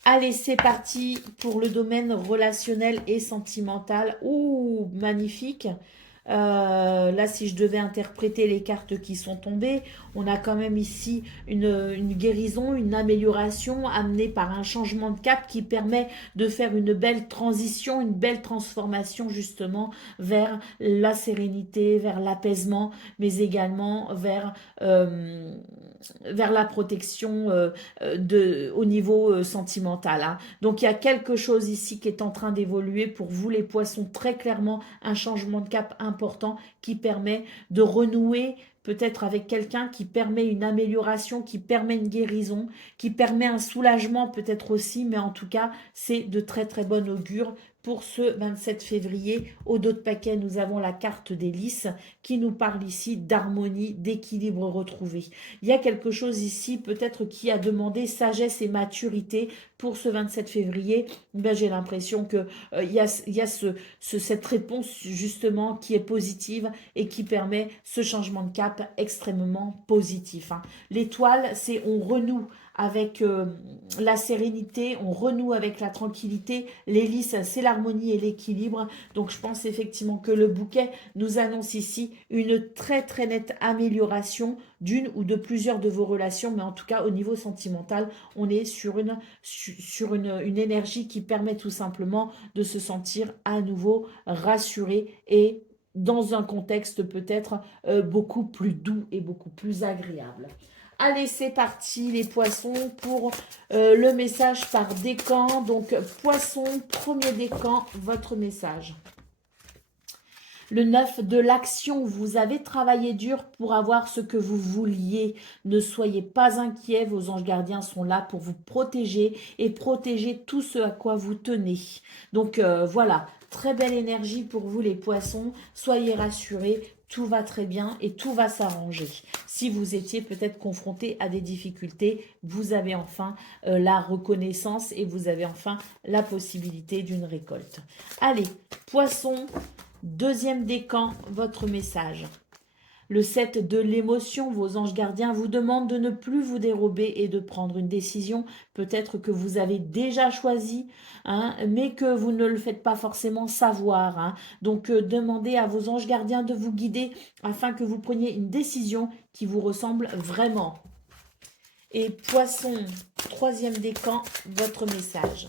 Allez, c'est parti pour le domaine relationnel et sentimental. Ouh, magnifique. Là, si je devais interpréter les cartes qui sont tombées, on a quand même ici une guérison, une amélioration amenée par un changement de cap qui permet de faire une belle transition, une belle transformation justement vers la sérénité, vers l'apaisement, mais également vers la protection au niveau sentimental. Hein. Donc il y a quelque chose ici qui est en train d'évoluer pour vous les poissons, très clairement un changement de cap important qui permet de renouer peut-être avec quelqu'un, qui permet une amélioration, qui permet une guérison, qui permet un soulagement peut-être aussi, mais en tout cas c'est de très très bon augure. Pour ce 27 février, au dos de paquet, nous avons la carte des lys qui nous parle ici d'harmonie, d'équilibre retrouvé. Il y a quelque chose ici peut-être qui a demandé sagesse et maturité pour ce 27 février. Ben, j'ai l'impression que il y a cette réponse justement qui est positive et qui permet ce changement de cap extrêmement positif. Hein. L'étoile, c'est on renoue avec la sérénité, on renoue avec la tranquillité. L'hélice, c'est l'harmonie et l'équilibre. Donc, je pense effectivement que le bouquet nous annonce ici une très très nette amélioration d'une ou de plusieurs de vos relations, mais en tout cas au niveau sentimental, on est sur une énergie qui permet tout simplement de se sentir à nouveau rassuré et dans un contexte peut-être beaucoup plus doux et beaucoup plus agréable. Allez, c'est parti les poissons pour le message par décan. Donc, poisson, premier décan, votre message. Le 9 de l'action, vous avez travaillé dur pour avoir ce que vous vouliez. Ne soyez pas inquiets, vos anges gardiens sont là pour vous protéger et protéger tout ce à quoi vous tenez. Donc voilà, très belle énergie pour vous les poissons. Soyez rassurés, tout va très bien et tout va s'arranger. Si vous étiez peut-être confronté à des difficultés, vous avez enfin la reconnaissance et vous avez enfin la possibilité d'une récolte. Allez, poissons. Deuxième décan, votre message. Le 7 de l'émotion, vos anges gardiens vous demandent de ne plus vous dérober et de prendre une décision. Peut-être que vous avez déjà choisi, hein, mais que vous ne le faites pas forcément savoir. Hein. Donc, demandez à vos anges gardiens de vous guider afin que vous preniez une décision qui vous ressemble vraiment. Et poisson, troisième décan, votre message.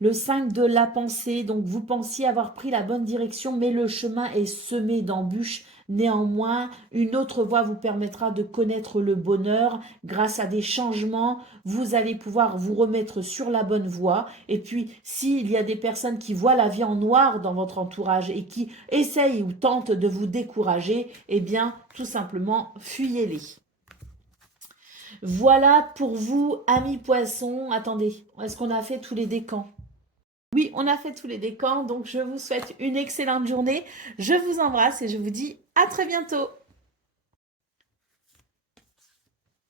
Le 5 de la pensée, donc vous pensiez avoir pris la bonne direction, mais le chemin est semé d'embûches. Néanmoins, une autre voie vous permettra de connaître le bonheur. Grâce à des changements, vous allez pouvoir vous remettre sur la bonne voie. Et puis, s'il y a des personnes qui voient la vie en noir dans votre entourage et qui essayent ou tentent de vous décourager, eh bien, tout simplement, fuyez-les. Voilà pour vous, amis poissons. Attendez, est-ce qu'on a fait tous les décans? Oui, on a fait tous les décans, donc je vous souhaite une excellente journée. Je vous embrasse et je vous dis à très bientôt.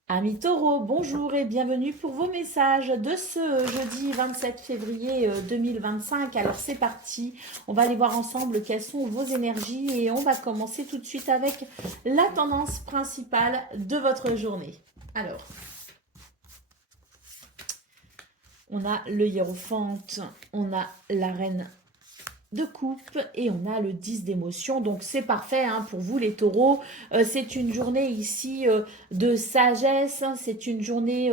Amis taureaux, bonjour et bienvenue pour vos messages de ce jeudi 27 février 2025. Alors c'est parti, on va aller voir ensemble quelles sont vos énergies et on va commencer tout de suite avec la tendance principale de votre journée. Alors, on a le hiérophante, on a la reine de coupe et on a le 10 d'émotion, donc c'est parfait hein, pour vous les taureaux. C'est une journée ici de sagesse, hein, c'est une journée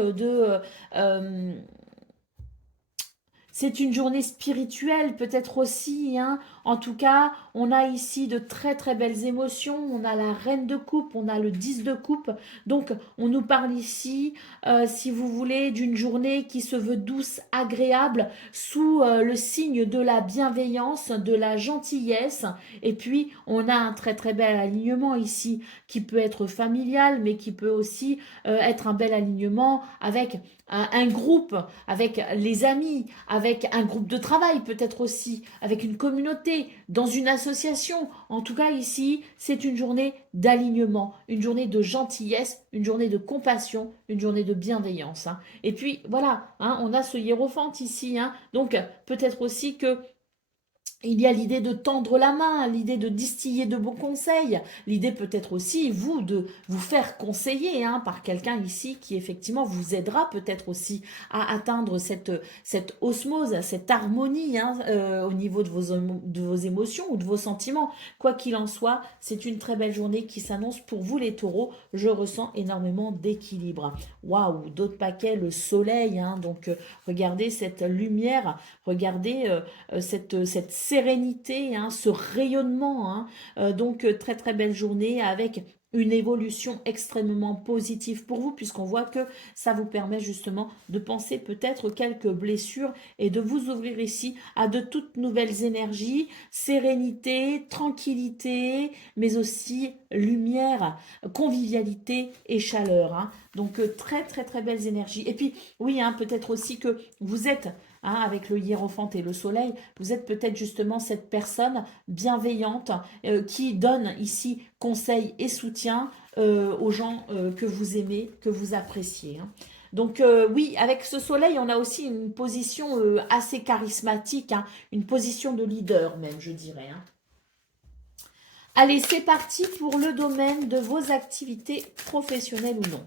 c'est une journée spirituelle peut-être aussi, hein. En tout cas, on a ici de très très belles émotions. On a la reine de coupe, on a le 10 de coupe. Donc, on nous parle ici, si vous voulez, d'une journée qui se veut douce, agréable, sous le signe de la bienveillance, de la gentillesse. Et puis, on a un très très bel alignement ici, qui peut être familial, mais qui peut aussi être un bel alignement avec un groupe, avec les amis, avec un groupe de travail peut-être aussi, avec une communauté, dans une association. En tout cas ici, c'est une journée d'alignement, une journée de gentillesse, une journée de compassion, une journée de bienveillance, hein. Et puis voilà, hein, on a ce hiérophante ici, hein. Donc peut-être aussi que il y a l'idée de tendre la main, l'idée de distiller de bons conseils, l'idée peut-être aussi, vous, de vous faire conseiller hein, par quelqu'un ici qui effectivement vous aidera peut-être aussi à atteindre cette osmose, cette harmonie hein, au niveau de vos émotions ou de vos sentiments. Quoi qu'il en soit, c'est une très belle journée qui s'annonce pour vous les taureaux. Je ressens énormément d'équilibre. Waouh, d'autres paquets, le soleil, hein, donc regardez cette lumière, regardez cette sérénité, hein, ce rayonnement. Hein. Donc, très très belle journée avec une évolution extrêmement positive pour vous, puisqu'on voit que ça vous permet justement de penser peut-être quelques blessures et de vous ouvrir ici à de toutes nouvelles énergies, sérénité, tranquillité, mais aussi lumière, convivialité et chaleur. Hein. Donc, très très très belles énergies. Et puis, oui, hein, peut-être aussi que vous êtes hein, avec le hiérophante et le soleil, vous êtes peut-être justement cette personne bienveillante qui donne ici conseil et soutien aux gens que vous aimez, que vous appréciez. Hein. Donc oui, avec ce soleil, on a aussi une position assez charismatique, hein, une position de leader même, je dirais. Hein. Allez, c'est parti pour le domaine de vos activités professionnelles ou non.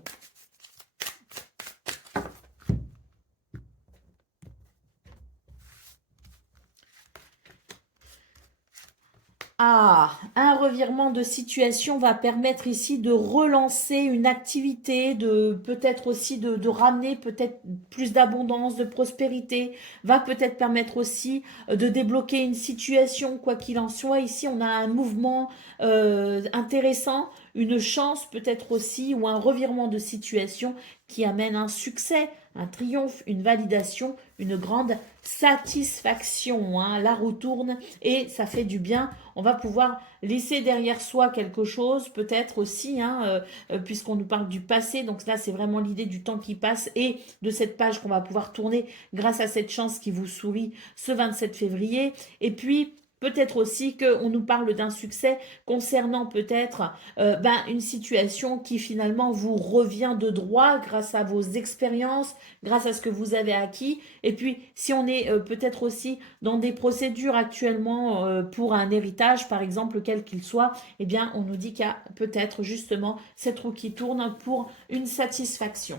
Ah, un revirement de situation va permettre ici de relancer une activité, de peut-être aussi de ramener peut-être plus d'abondance, de prospérité, va peut-être permettre aussi de débloquer une situation, quoi qu'il en soit. Ici, on a un mouvement intéressant, une chance peut-être aussi, ou un revirement de situation qui amène un succès, un triomphe, une validation, une grande satisfaction. Hein. La roue tourne et ça fait du bien. On va pouvoir laisser derrière soi quelque chose, peut-être aussi, hein, puisqu'on nous parle du passé. Donc là, c'est vraiment l'idée du temps qui passe et de cette page qu'on va pouvoir tourner grâce à cette chance qui vous sourit ce 27 février. Et puis, peut-être aussi qu'on nous parle d'un succès concernant peut-être une situation qui finalement vous revient de droit grâce à vos expériences, grâce à ce que vous avez acquis. Et puis, si on est peut-être aussi dans des procédures actuellement pour un héritage, par exemple, quel qu'il soit, eh bien, on nous dit qu'il y a peut-être justement cette roue qui tourne pour une satisfaction.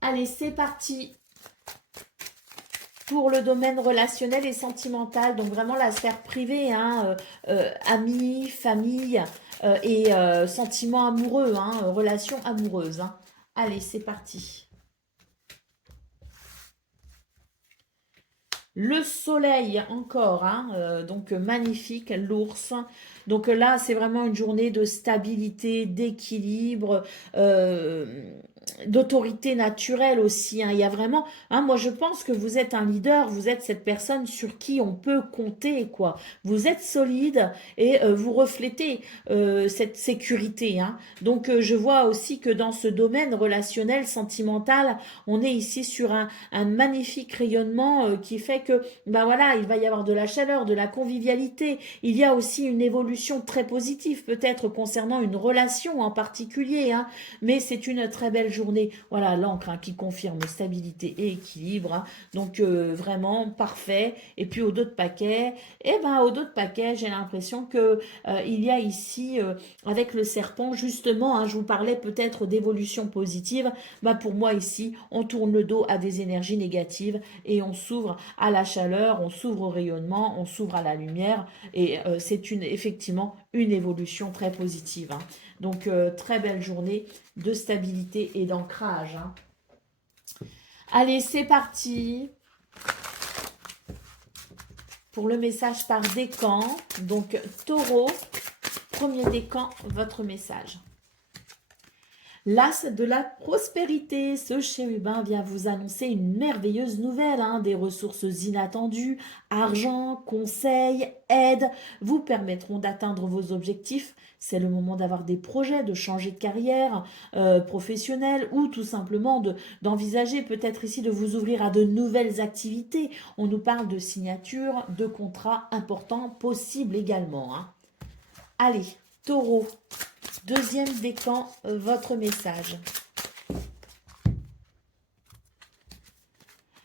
Allez, c'est parti pour le domaine relationnel et sentimental, donc vraiment la sphère privée, hein, amis, famille et sentiments amoureux, hein, relations amoureuses. Hein. Allez, c'est parti. Le soleil encore, hein, donc magnifique, l'ours. Donc là, c'est vraiment une journée de stabilité, d'équilibre, d'autorité naturelle aussi. Hein. Il y a vraiment, hein, moi je pense que vous êtes un leader, vous êtes cette personne sur qui on peut compter, quoi. Vous êtes solide et vous reflétez cette sécurité. Hein. Donc je vois aussi que dans ce domaine relationnel, sentimental, on est ici sur un magnifique rayonnement qui fait que, ben voilà, il va y avoir de la chaleur, de la convivialité. Il y a aussi une évolution très positive, peut-être concernant une relation en particulier. Hein. Mais c'est une très belle journée. Voilà, l'encre hein, qui confirme stabilité et équilibre. Hein. Donc vraiment parfait. Et puis au dos de paquet, au dos de paquet, j'ai l'impression que il y a ici avec le serpent justement. Hein, je vous parlais peut-être d'évolution positive. Bah pour moi ici, on tourne le dos à des énergies négatives et on s'ouvre à la chaleur, on s'ouvre au rayonnement, on s'ouvre à la lumière. Et c'est effectivement une évolution très positive. Hein. Donc, très belle journée de stabilité et d'ancrage. Hein. Allez, c'est parti pour le message par décan. Donc, taureau, premier décan, votre message. L'as de la prospérité, ce chérubin vient vous annoncer une merveilleuse nouvelle, hein, des ressources inattendues, argent, conseils, aide, vous permettront d'atteindre vos objectifs. C'est le moment d'avoir des projets, de changer de carrière professionnelle ou tout simplement d'envisager peut-être ici de vous ouvrir à de nouvelles activités. On nous parle de signature, de contrats importants possibles également. Hein. Allez, taureau. Deuxième décan, votre message.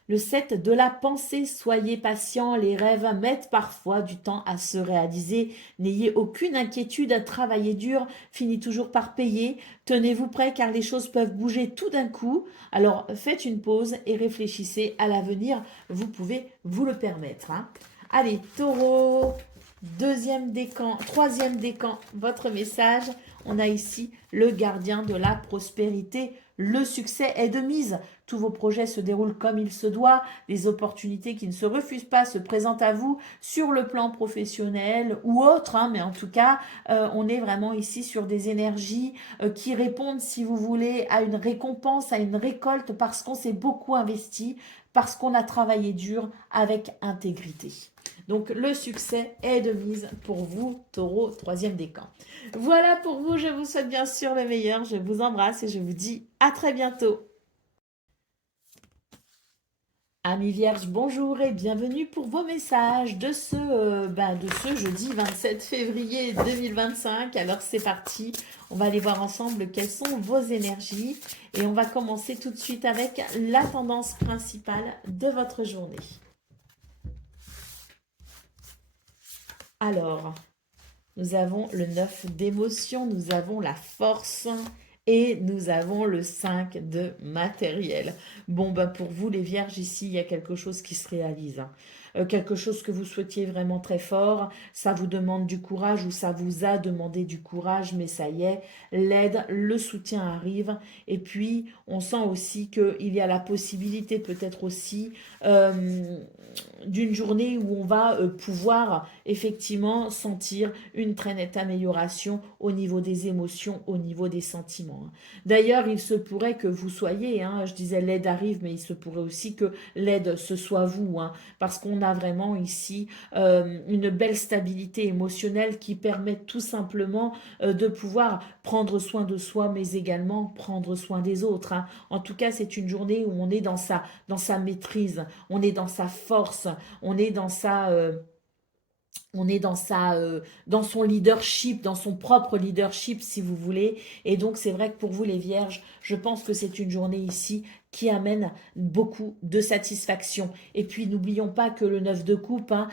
Le 7 de la pensée, soyez patient, les rêves mettent parfois du temps à se réaliser. N'ayez aucune inquiétude, travailler dur finit toujours par payer. Tenez-vous prêt car les choses peuvent bouger tout d'un coup. Alors faites une pause et réfléchissez à l'avenir, vous pouvez vous le permettre. Hein. Allez, taureau, troisième décan, votre message. On a ici le gardien de la prospérité. Le succès est de mise. Tous vos projets se déroulent comme il se doit. Les opportunités qui ne se refusent pas se présentent à vous sur le plan professionnel ou autre. Hein, mais en tout cas, on est vraiment ici sur des énergies qui répondent, si vous voulez, à une récompense, à une récolte parce qu'on s'est beaucoup investi, parce qu'on a travaillé dur avec intégrité. Donc le succès est de mise pour vous, taureau, troisième décan. Voilà pour vous, je vous souhaite bien sûr le meilleur, je vous embrasse et je vous dis à très bientôt. Amis vierges, bonjour et bienvenue pour vos messages de ce jeudi 27 février 2025. Alors c'est parti, on va aller voir ensemble quelles sont vos énergies et on va commencer tout de suite avec la tendance principale de votre journée. Alors, nous avons le 9 d'émotion, nous avons la force et nous avons le 5 de matériel. Bon, ben pour vous les vierges, ici, il y a quelque chose qui se réalise. Hein. Quelque chose que vous souhaitiez vraiment très fort, ça vous demande du courage ou ça vous a demandé du courage, mais ça y est, l'aide, le soutien arrive. Et puis, on sent aussi qu'il y a la possibilité peut-être aussi d'une journée où on va pouvoir effectivement sentir une très nette amélioration au niveau des émotions, au niveau des sentiments. Hein. D'ailleurs, il se pourrait que vous soyez, hein, je disais l'aide arrive, mais il se pourrait aussi que l'aide ce soit vous, hein, parce qu'on a vraiment ici une belle stabilité émotionnelle qui permet tout simplement de pouvoir prendre soin de soi, mais également prendre soin des autres. Hein. En tout cas, c'est une journée où on est dans sa maîtrise, on est dans sa force, on est dans dans son leadership, dans son propre leadership si vous voulez. Et donc c'est vrai que pour vous les vierges, je pense que c'est une journée ici qui amène beaucoup de satisfaction. Et puis n'oublions pas que le 9 de coupe, hein,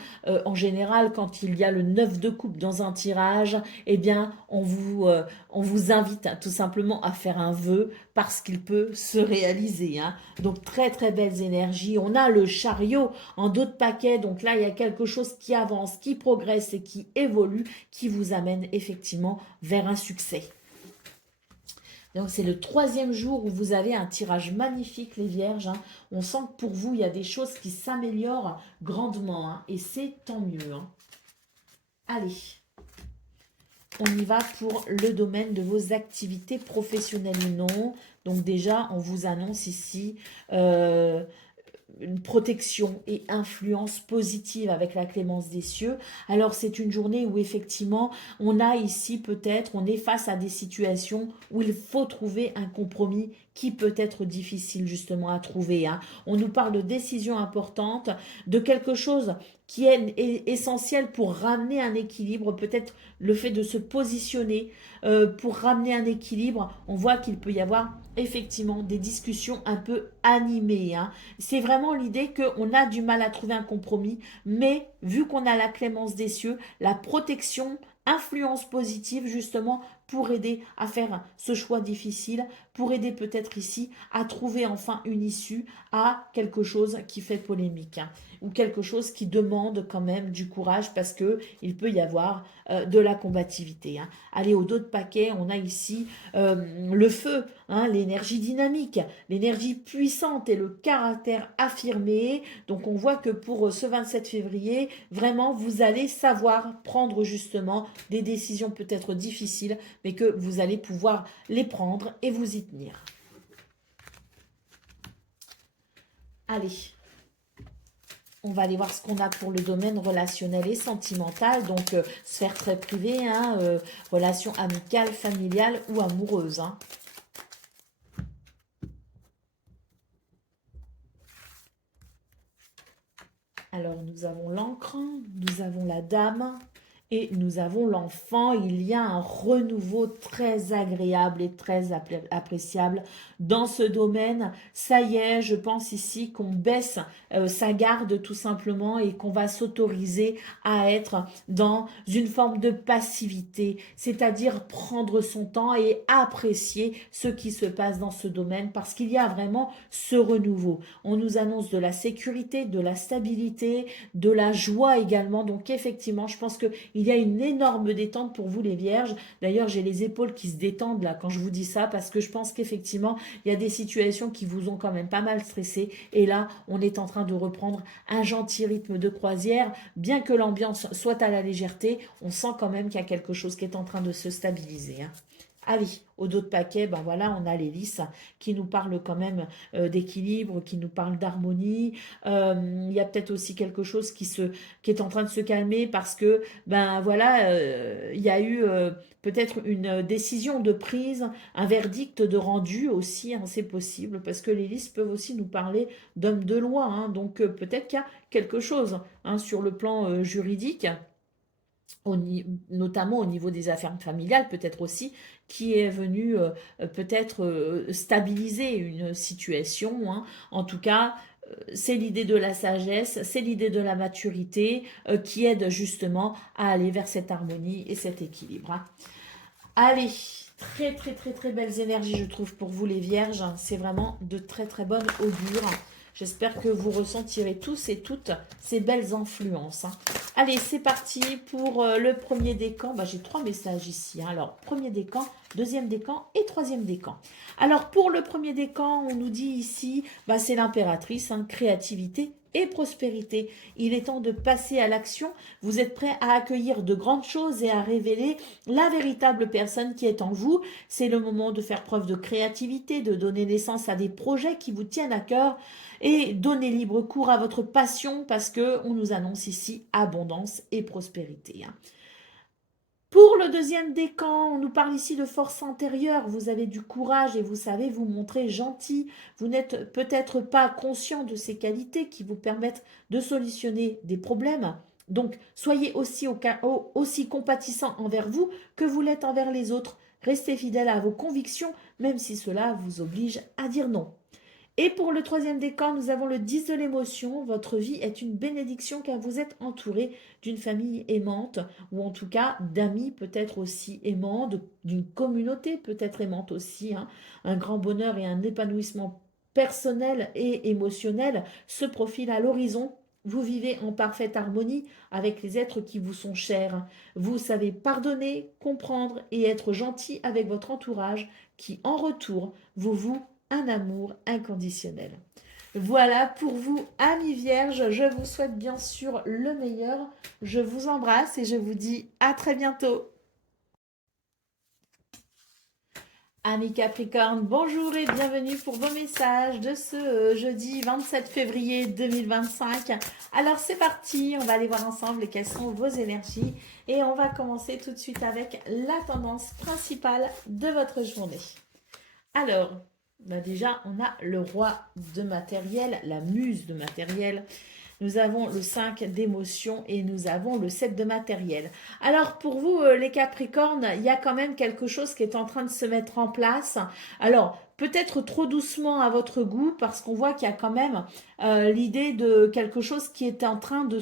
en général quand il y a le 9 de coupe dans un tirage, eh bien on vous invite hein, tout simplement à faire un vœu parce qu'il peut se réaliser. Hein. Donc très très belles énergies. On a le chariot en dos de paquet, donc là il y a quelque chose qui avance, qui progresse et qui évolue, qui vous amène effectivement vers un succès. Donc c'est le troisième jour où vous avez un tirage magnifique les vierges. Hein. On sent que pour vous il y a des choses qui s'améliorent grandement hein, et c'est tant mieux. Hein. Allez, on y va pour le domaine de vos activités professionnelles ou non. Donc déjà, on vous annonce ici une protection et influence positive avec la clémence des cieux. Alors c'est une journée où effectivement on a ici peut-être, on est face à des situations où il faut trouver un compromis qui peut être difficile justement à trouver. Hein. On nous parle de décisions importantes, de quelque chose qui est essentiel pour ramener un équilibre, peut-être le fait de se positionner pour ramener un équilibre. On voit qu'il peut y avoir effectivement des discussions un peu animées. Hein. C'est vraiment l'idée qu'on a du mal à trouver un compromis, mais vu qu'on a la clémence des cieux, la protection, influence positive justement pour aider à faire ce choix difficile, pour aider peut-être ici à trouver enfin une issue à quelque chose qui fait polémique, hein, ou quelque chose qui demande quand même du courage parce que il peut y avoir de la combativité. Hein. Allez, au dos de paquet, on a ici le feu, hein, l'énergie dynamique, l'énergie puissante et le caractère affirmé. Donc on voit que pour ce 27 février, vraiment, vous allez savoir prendre justement des décisions peut-être difficiles, mais que vous allez pouvoir les prendre et vous y tenir. Allez, on va aller voir ce qu'on a pour le domaine relationnel et sentimental, donc sphère très privée, hein, relations amicales, familiales ou amoureuses. Hein. Alors, nous avons l'encre, nous avons la dame et nous avons l'enfant. Il y a un renouveau très agréable et très appréciable dans ce domaine. Ça y est, je pense ici qu'on baisse sa garde tout simplement et qu'on va s'autoriser à être dans une forme de passivité, c'est-à-dire prendre son temps et apprécier ce qui se passe dans ce domaine parce qu'il y a vraiment ce renouveau. On nous annonce de la sécurité, de la stabilité, de la joie également. Donc effectivement, je pense qu'il y a une énorme détente pour vous les vierges. D'ailleurs, j'ai les épaules qui se détendent là quand je vous dis ça parce que je pense qu'effectivement, il y a des situations qui vous ont quand même pas mal stressé. Et là, on est en train de reprendre un gentil rythme de croisière. Bien que l'ambiance soit à la légèreté, on sent quand même qu'il y a quelque chose qui est en train de se stabiliser. Hein. Allez, au dos de paquet, ben voilà, on a l'hélice qui nous parle quand même d'équilibre, qui nous parle d'harmonie. Il y a peut-être aussi quelque chose qui est en train de se calmer parce que, ben voilà, il y a eu peut-être une décision de prise, un verdict de rendu aussi, hein, c'est possible, parce que les listes peuvent aussi nous parler d'hommes de loi, hein, donc peut-être qu'il y a quelque chose hein, sur le plan juridique notamment au niveau des affaires familiales, peut-être aussi, qui est venu peut-être stabiliser une situation. Hein. En tout cas, c'est l'idée de la sagesse, c'est l'idée de la maturité qui aide justement à aller vers cette harmonie et cet équilibre. Hein. Allez, très très très très belles énergies je trouve pour vous les vierges. C'est vraiment de très très bonnes augures. J'espère que vous ressentirez tous et toutes ces belles influences. Hein. Allez, c'est parti pour le premier décan. Bah, j'ai 3 messages ici. Hein. Alors, premier décan, deuxième décan et troisième décan. Alors, pour le premier décan, on nous dit ici, bah, c'est l'impératrice, hein, créativité et prospérité. Il est temps de passer à l'action. Vous êtes prêts à accueillir de grandes choses et à révéler la véritable personne qui est en vous. C'est le moment de faire preuve de créativité, de donner naissance à des projets qui vous tiennent à cœur et donner libre cours à votre passion parce que on nous annonce ici abondance et prospérité. Hein. Pour le deuxième décan, on nous parle ici de force intérieure. Vous avez du courage et vous savez vous montrer gentil. Vous n'êtes peut-être pas conscient de ces qualités qui vous permettent de solutionner des problèmes. Donc, soyez aussi compatissant envers vous que vous l'êtes envers les autres. Restez fidèle à vos convictions, même si cela vous oblige à dire non. Et pour le troisième décan, nous avons le 10 de l'émotion. Votre vie est une bénédiction car vous êtes entouré d'une famille aimante ou en tout cas d'amis peut-être aussi aimants, d'une communauté peut-être aimante aussi. Hein. Un grand bonheur et un épanouissement personnel et émotionnel se profilent à l'horizon. Vous vivez en parfaite harmonie avec les êtres qui vous sont chers. Vous savez pardonner, comprendre et être gentil avec votre entourage qui en retour vous un amour inconditionnel. Voilà pour vous, amis vierges. Je vous souhaite bien sûr le meilleur. Je vous embrasse et je vous dis à très bientôt. Amis Capricorne, bonjour et bienvenue pour vos messages de ce jeudi 27 février 2025. Alors c'est parti, on va aller voir ensemble quelles sont vos énergies et on va commencer tout de suite avec la tendance principale de votre journée. Alors, déjà on a le roi de matériel, la muse de matériel. Nous avons le 5 d'émotion et nous avons le 7 de matériel. Alors pour vous les Capricornes, il y a quand même quelque chose qui est en train de se mettre en place. Alors peut-être trop doucement à votre goût parce qu'on voit qu'il y a quand même l'idée de quelque chose qui est en train de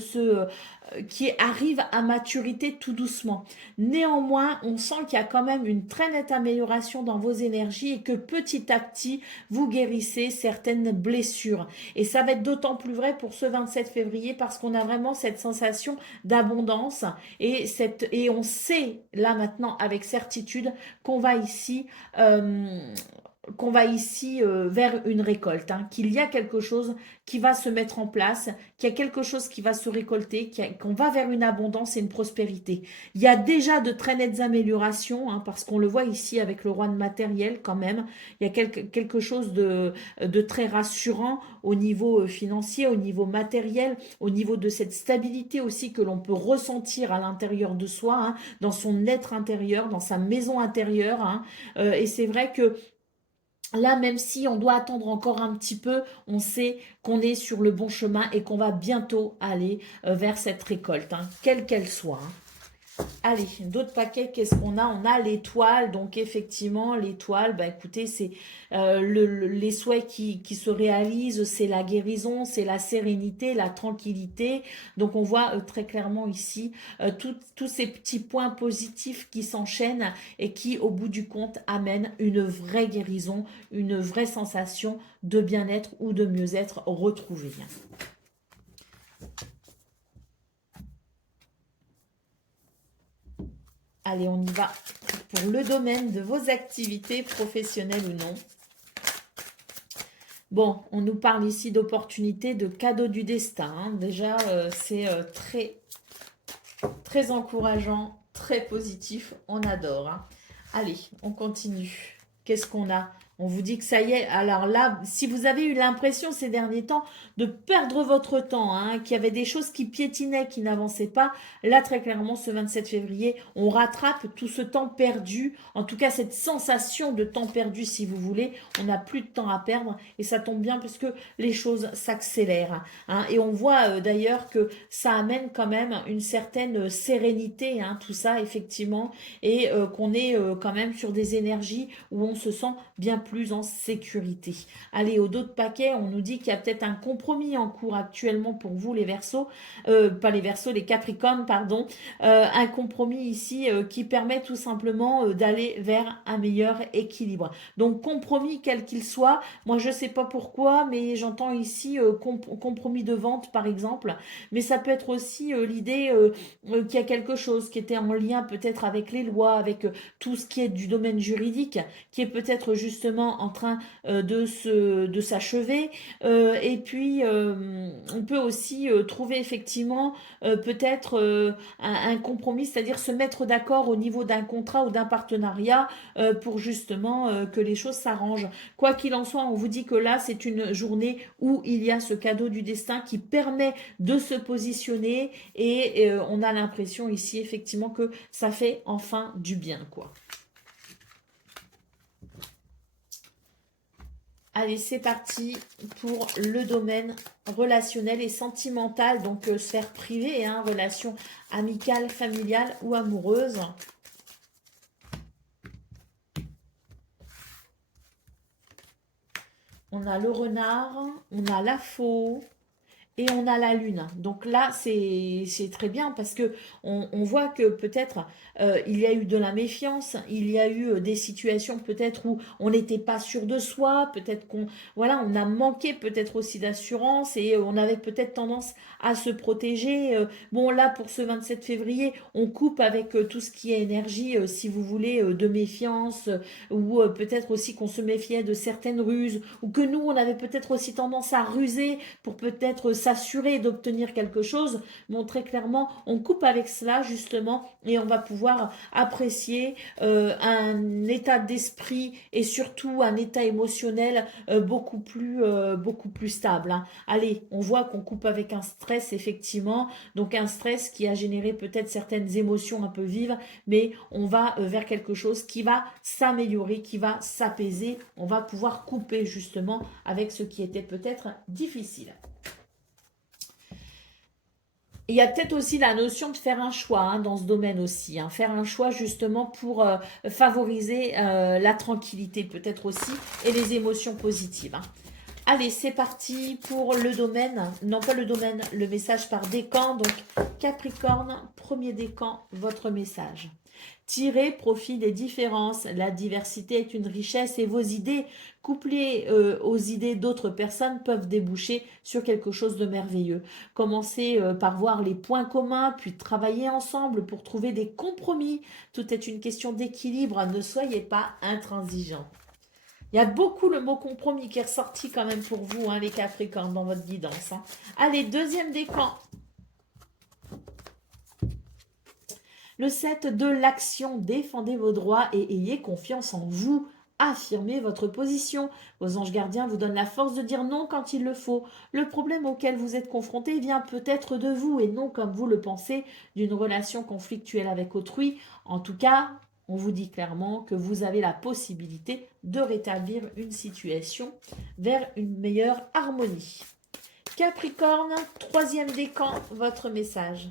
qui arrive à maturité tout doucement. Néanmoins, on sent qu'il y a quand même une très nette amélioration dans vos énergies et que petit à petit, vous guérissez certaines blessures. Et ça va être d'autant plus vrai pour ce 27 février parce qu'on a vraiment cette sensation d'abondance et on sait là maintenant avec certitude qu'on va ici vers une récolte, hein, qu'il y a quelque chose qui va se mettre en place, qu'il y a quelque chose qui va se récolter, qu'on va vers une abondance et une prospérité. Il y a déjà de très nettes améliorations, hein, parce qu'on le voit ici avec le roi de matériel quand même. Il y a quelque chose de très rassurant au niveau financier, au niveau matériel, au niveau de cette stabilité aussi que l'on peut ressentir à l'intérieur de soi, hein, dans son être intérieur, dans sa maison intérieure. Hein. Et c'est vrai que là, même si on doit attendre encore un petit peu, on sait qu'on est sur le bon chemin et qu'on va bientôt aller vers cette récolte, hein, quelle qu'elle soit. Hein. Allez, d'autres paquets, qu'est-ce qu'on a? On a l'étoile, donc effectivement, l'étoile, bah écoutez, c'est les souhaits qui se réalisent, c'est la guérison, c'est la sérénité, la tranquillité. Donc on voit très clairement ici tous ces petits points positifs qui s'enchaînent et qui, au bout du compte, amènent une vraie guérison, une vraie sensation de bien-être ou de mieux-être retrouvée. Allez, on y va pour le domaine de vos activités professionnelles ou non. Bon, on nous parle ici d'opportunités, de cadeaux du destin. Hein. Déjà, c'est très encourageant, très positif. On adore. Hein. Allez, on continue. Qu'est-ce qu'on a? On vous dit que ça y est. Alors là, si vous avez eu l'impression ces derniers temps de perdre votre temps, hein, qu'il y avait des choses qui piétinaient, qui n'avançaient pas, là très clairement ce 27 février, on rattrape tout ce temps perdu, en tout cas cette sensation de temps perdu si vous voulez. On n'a plus de temps à perdre et ça tombe bien parce que les choses s'accélèrent. Hein, et on voit d'ailleurs que ça amène quand même une certaine sérénité, hein, tout ça effectivement, et qu'on est quand même sur des énergies où on se sent bien plus en sécurité. Allez, au dos de paquet, on nous dit qu'il y a peut-être un compromis en cours actuellement pour vous les Verseaux, pas les Verseaux, les Capricornes, pardon, un compromis ici qui permet tout simplement d'aller vers un meilleur équilibre. Donc compromis quel qu'il soit, moi je sais pas pourquoi, mais j'entends ici compromis de vente par exemple, mais ça peut être aussi l'idée qu'il y a quelque chose qui était en lien peut-être avec les lois, avec tout ce qui est du domaine juridique, qui est peut-être justement en train de s'achever. Et puis, on peut aussi trouver effectivement peut-être un compromis, c'est-à-dire se mettre d'accord au niveau d'un contrat ou d'un partenariat pour justement que les choses s'arrangent. Quoi qu'il en soit, on vous dit que là, c'est une journée où il y a ce cadeau du destin qui permet de se positionner et on a l'impression ici effectivement que ça fait enfin du bien, quoi. Allez, c'est parti pour le domaine relationnel et sentimental, donc sphère privée, hein, relation amicale, familiale ou amoureuse. On a le renard, on a la faux, et on a la lune. Donc là, c'est très bien parce que on voit que peut-être il y a eu de la méfiance, il y a eu des situations peut-être où on n'était pas sûr de soi, peut-être qu'on voilà, on a manqué peut-être aussi d'assurance et on avait peut-être tendance à se protéger. Bon là, pour ce 27 février, on coupe avec tout ce qui est énergie, si vous voulez, de méfiance ou peut-être aussi qu'on se méfiait de certaines ruses ou que nous, on avait peut-être aussi tendance à ruser pour peut-être s'assurer d'obtenir quelque chose. Bon, très clairement, on coupe avec cela justement et on va pouvoir apprécier un état d'esprit et surtout un état émotionnel beaucoup plus stable, hein. Allez, on voit qu'on coupe avec un stress effectivement, donc un stress qui a généré peut-être certaines émotions un peu vives, mais on va vers quelque chose qui va s'améliorer, qui va s'apaiser. On va pouvoir couper justement avec ce qui était peut-être difficile. Il y a peut-être aussi la notion de faire un choix, hein, dans ce domaine aussi, hein. Faire un choix justement pour favoriser la tranquillité peut-être aussi et les émotions positives, hein. Allez, c'est parti pour le domaine, non pas le domaine, le message par décan. Donc Capricorne, premier décan, votre message. Tirez profit des différences. La diversité est une richesse et vos idées, couplées aux idées d'autres personnes, peuvent déboucher sur quelque chose de merveilleux. Commencez par voir les points communs, puis travailler ensemble pour trouver des compromis. Tout est une question d'équilibre. Ne soyez pas intransigeants. Il y a beaucoup le mot compromis qui est ressorti quand même pour vous, hein, les Capricornes, dans votre guidance, hein. Allez, deuxième décan. Le 7 de l'action. Défendez vos droits et ayez confiance en vous. Affirmez votre position. Vos anges gardiens vous donnent la force de dire non quand il le faut. Le problème auquel vous êtes confronté vient peut-être de vous et non, comme vous le pensez, d'une relation conflictuelle avec autrui. En tout cas, on vous dit clairement que vous avez la possibilité de rétablir une situation vers une meilleure harmonie. Capricorne, troisième décan, votre message.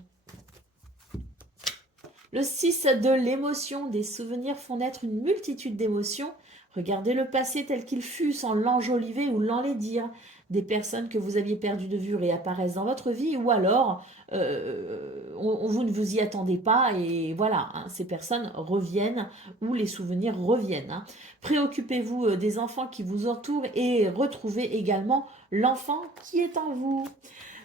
Le 6 de l'émotion. Des souvenirs font naître une multitude d'émotions. Regardez le passé tel qu'il fut sans l'enjoliver ou l'enlaidir. Des personnes que vous aviez perdues de vue réapparaissent dans votre vie ou alors vous ne vous y attendez pas et voilà, hein, ces personnes reviennent ou les souvenirs reviennent, hein. Préoccupez-vous des enfants qui vous entourent et retrouvez également l'enfant qui est en vous.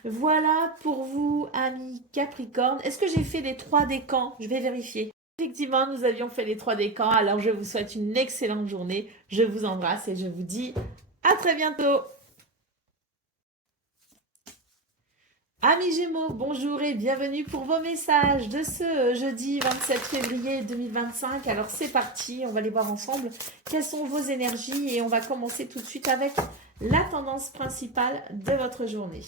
Voilà pour vous, amis Capricorne. Est-ce que j'ai fait les 3 décans? Je vais vérifier. Effectivement, nous avions fait les 3 décans. Alors, je vous souhaite une excellente journée. Je vous embrasse et je vous dis à très bientôt. Amis Gémeaux, bonjour et bienvenue pour vos messages de ce jeudi 27 février 2025. Alors, c'est parti. On va les voir ensemble. Quelles sont vos énergies? Et on va commencer tout de suite avec la tendance principale de votre journée.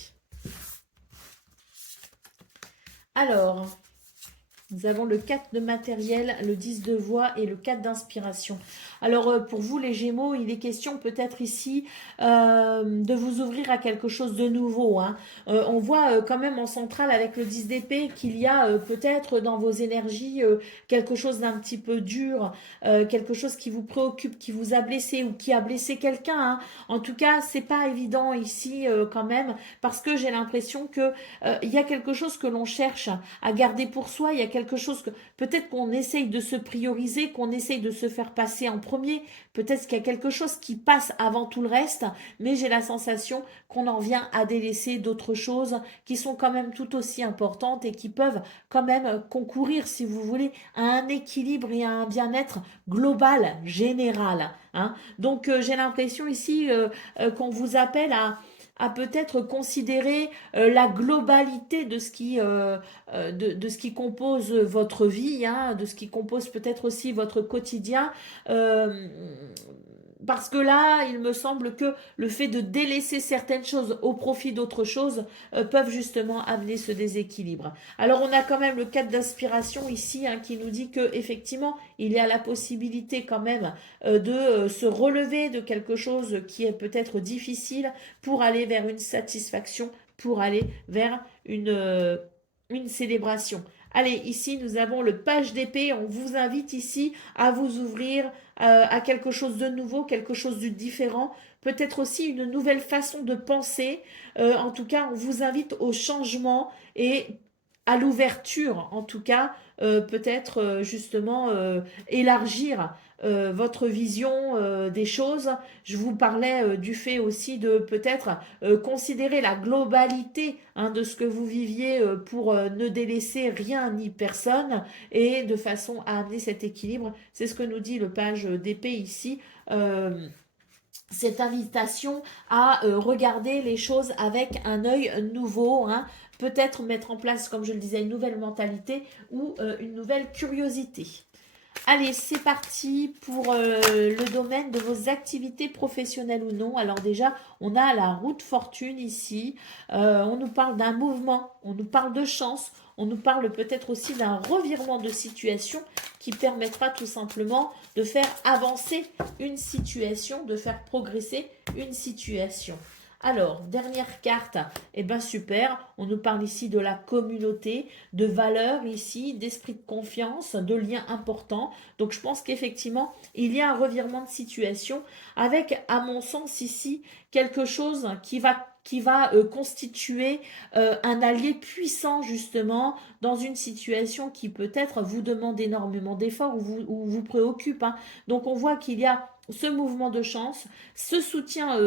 Alors, nous avons le 4 de matériel, le 10 de voix et le 4 d'inspiration. Alors, pour vous les Gémeaux, il est question peut-être ici de vous ouvrir à quelque chose de nouveau, hein. On voit quand même en centrale avec le 10 d'épée qu'il y a peut-être dans vos énergies quelque chose d'un petit peu dur, quelque chose qui vous préoccupe, qui vous a blessé ou qui a blessé quelqu'un, hein. En tout cas, c'est pas évident ici quand même parce que j'ai l'impression que il y a quelque chose que l'on cherche à garder pour soi, il y a quelque chose que peut-être qu'on essaye de se prioriser, qu'on essaye de se faire passer en premier, peut-être qu'il y a quelque chose qui passe avant tout le reste, mais j'ai la sensation qu'on en vient à délaisser d'autres choses qui sont quand même tout aussi importantes et qui peuvent quand même concourir, si vous voulez, à un équilibre et à un bien-être global, général, hein. Donc j'ai l'impression ici qu'on vous appelle à peut-être considérer la globalité de ce qui compose votre vie, hein, de ce qui compose peut-être aussi votre quotidien. Parce que là, il me semble que le fait de délaisser certaines choses au profit d'autres choses peuvent justement amener ce déséquilibre. Alors, on a quand même le cadre d'inspiration ici, hein, qui nous dit que effectivement, il y a la possibilité quand même de se relever de quelque chose qui est peut-être difficile pour aller vers une satisfaction, pour aller vers une célébration. Allez, ici, nous avons le page d'épée. On vous invite ici à vous ouvrir à quelque chose de nouveau, quelque chose de différent. Peut-être aussi une nouvelle façon de penser. En tout cas, on vous invite au changement et à l'ouverture. En tout cas, peut-être justement élargir votre vision des choses. Je vous parlais du fait aussi de peut-être considérer la globalité, hein, de ce que vous viviez pour ne délaisser rien ni personne et de façon à amener cet équilibre. C'est ce que nous dit le page d'épée ici. cette invitation à regarder les choses avec un œil nouveau, hein. Peut-être mettre en place, comme je le disais, une nouvelle mentalité ou une nouvelle curiosité. Allez, c'est parti pour le domaine de vos activités professionnelles ou non. Alors déjà, on a la roue de fortune ici. On nous parle d'un mouvement, on nous parle de chance, on nous parle peut-être aussi d'un revirement de situation qui permettra tout simplement de faire avancer une situation, de faire progresser une situation. Alors, dernière carte, eh ben super, on nous parle ici de la communauté, de valeurs ici, d'esprit de confiance, de liens importants. Donc je pense qu'effectivement, il y a un revirement de situation avec, à mon sens ici, quelque chose qui va constituer un allié puissant justement dans une situation qui peut-être vous demande énormément d'efforts ou vous préoccupe, hein. Donc on voit qu'il y a ce mouvement de chance, ce soutien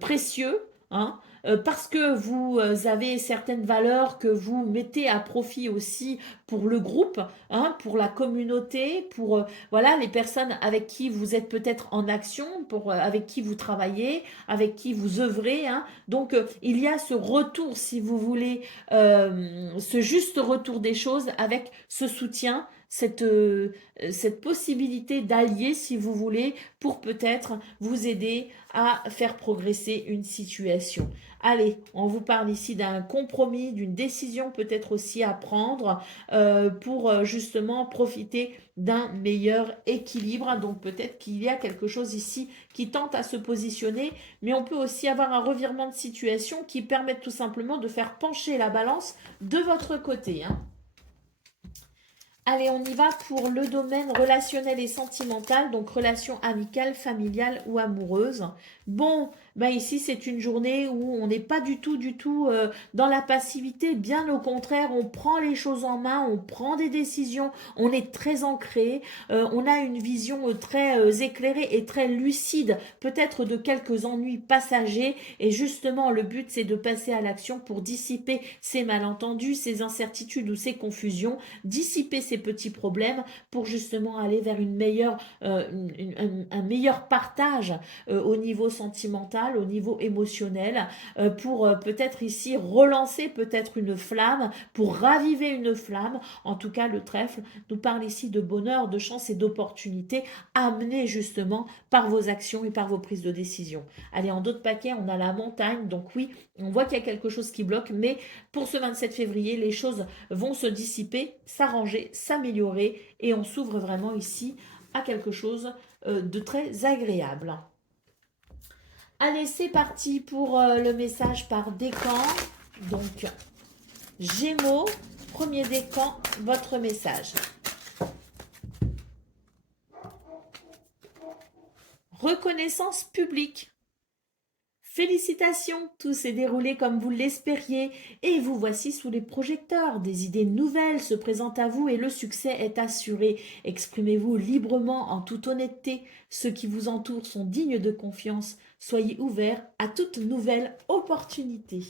précieux, hein, parce que vous avez certaines valeurs que vous mettez à profit aussi pour le groupe, hein, pour la communauté, pour voilà les personnes avec qui vous êtes peut-être en action, pour avec qui vous travaillez, avec qui vous œuvrez, hein. Donc il y a ce retour, si vous voulez, ce juste retour des choses avec ce soutien, cette possibilité d'allier, si vous voulez, pour peut-être vous aider à faire progresser une situation. Allez, on vous parle ici d'un compromis, d'une décision peut-être aussi à prendre pour justement profiter d'un meilleur équilibre. Donc peut-être qu'il y a quelque chose ici qui tente à se positionner, mais on peut aussi avoir un revirement de situation qui permet tout simplement de faire pencher la balance de votre côté, hein. Allez, on y va pour le domaine relationnel et sentimental, donc relation amicale, familiale ou amoureuse. Bon, ben ici c'est une journée où on n'est pas du tout dans la passivité, bien au contraire, on prend les choses en main, on prend des décisions, on est très ancré, on a une vision très éclairée et très lucide, peut-être de quelques ennuis passagers, et justement le but c'est de passer à l'action pour dissiper ces malentendus, ces incertitudes ou ces confusions, dissiper ces petits problèmes pour justement aller vers une meilleure, un meilleur partage au niveau sentimental, au niveau émotionnel, pour peut-être ici relancer peut-être une flamme, pour raviver une flamme. En tout cas, le trèfle nous parle ici de bonheur, de chance et d'opportunités amenées justement par vos actions et par vos prises de décision. Allez, en d'autres paquets, on a la montagne. Donc oui, on voit qu'il y a quelque chose qui bloque, mais pour ce 27 février, les choses vont se dissiper, s'arranger, s'améliorer et on s'ouvre vraiment ici à quelque chose de très agréable. Allez, c'est parti pour le message par décan. Donc, Gémeaux, premier décan, votre message. Reconnaissance publique. Félicitations, tout s'est déroulé comme vous l'espériez et vous voici sous les projecteurs. Des idées nouvelles se présentent à vous et le succès est assuré. Exprimez-vous librement en toute honnêteté. Ceux qui vous entourent sont dignes de confiance. Soyez ouverts à toute nouvelle opportunité.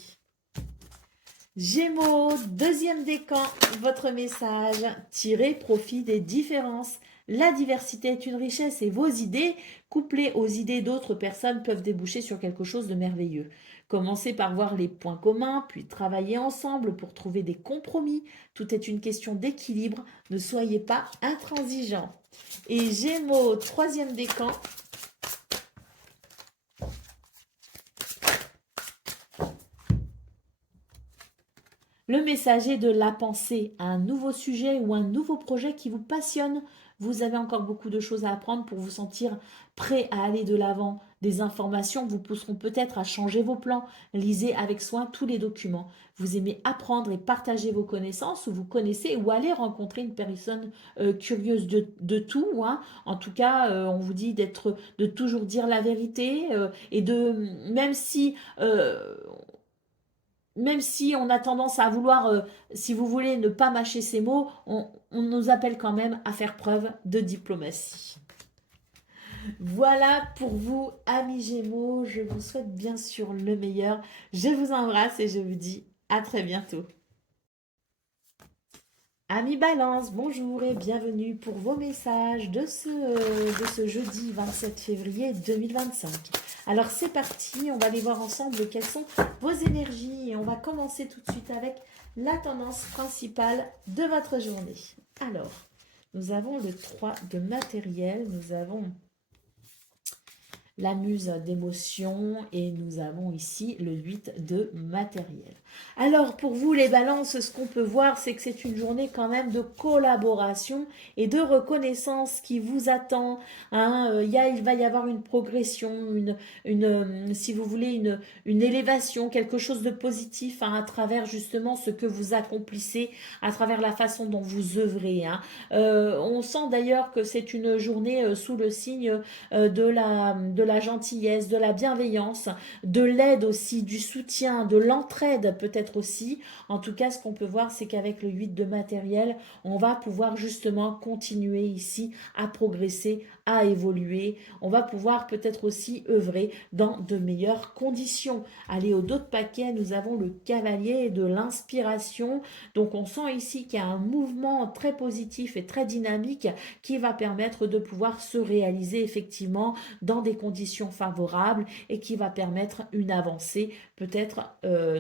Gémeaux, deuxième décan, votre message. Tirez profit des différences. La diversité est une richesse et vos idées, couplées aux idées d'autres personnes, peuvent déboucher sur quelque chose de merveilleux. Commencez par voir les points communs, puis travaillez ensemble pour trouver des compromis. Tout est une question d'équilibre. Ne soyez pas intransigeants. Et Gémeaux, troisième décan. Le messager de la pensée, un nouveau sujet ou un nouveau projet qui vous passionne. Vous avez encore beaucoup de choses à apprendre pour vous sentir prêt à aller de l'avant. Des informations vous pousseront peut-être à changer vos plans. Lisez avec soin tous les documents. Vous aimez apprendre et partager vos connaissances ou vous connaissez ou allez rencontrer une personne curieuse de tout, hein. En tout cas, on vous dit de toujours dire la vérité et de même si on a tendance à vouloir, si vous voulez, ne pas mâcher ces mots, on nous appelle quand même à faire preuve de diplomatie. Voilà pour vous, amis Gémeaux. Je vous souhaite bien sûr le meilleur. Je vous embrasse et je vous dis à très bientôt. Amis Balance, bonjour et bienvenue pour vos messages de ce jeudi 27 février 2025. Alors c'est parti, on va aller voir ensemble quelles sont vos énergies et on va commencer tout de suite avec la tendance principale de votre journée. Alors, nous avons le 3 de matériel, nous avons la muse d'émotion et nous avons ici le 8 de matériel. Alors pour vous les balances, ce qu'on peut voir c'est que c'est une journée quand même de collaboration et de reconnaissance qui vous attend. Hein. Il va y avoir une progression, si vous voulez, une élévation, quelque chose de positif hein, à travers justement ce que vous accomplissez, à travers la façon dont vous œuvrez. Hein. On sent d'ailleurs que c'est une journée sous le signe de la gentillesse, de la bienveillance, de l'aide aussi, du soutien, de l'entraide peut-être aussi. En tout cas, ce qu'on peut voir, c'est qu'avec le 8 de matériel, on va pouvoir justement continuer ici à progresser, à évoluer. On va pouvoir peut-être aussi œuvrer dans de meilleures conditions. Allez, au dos de paquet, nous avons le cavalier de l'inspiration. Donc, on sent ici qu'il y a un mouvement très positif et très dynamique qui va permettre de pouvoir se réaliser effectivement dans des conditions favorables et qui va permettre une avancée peut-être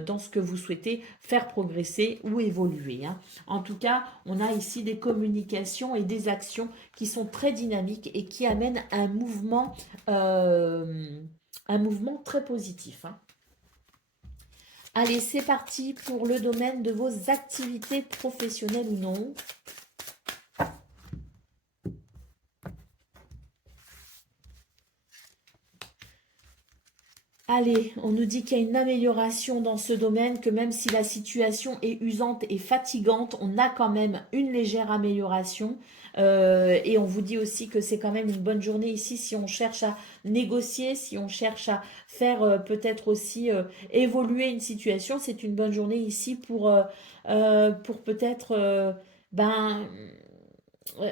dans ce que vous souhaitez faire progresser ou évoluer. Hein. En tout cas, on a ici des communications et des actions qui sont très dynamiques et qui amènent un mouvement très positif. Hein. Allez, c'est parti pour le domaine de vos activités professionnelles ou non. Allez, on nous dit qu'il y a une amélioration dans ce domaine, que même si la situation est usante et fatigante, on a quand même une légère amélioration. Et on vous dit aussi que c'est quand même une bonne journée ici si on cherche à négocier, si on cherche à faire peut-être aussi évoluer une situation. C'est une bonne journée ici pour peut-être ben, euh,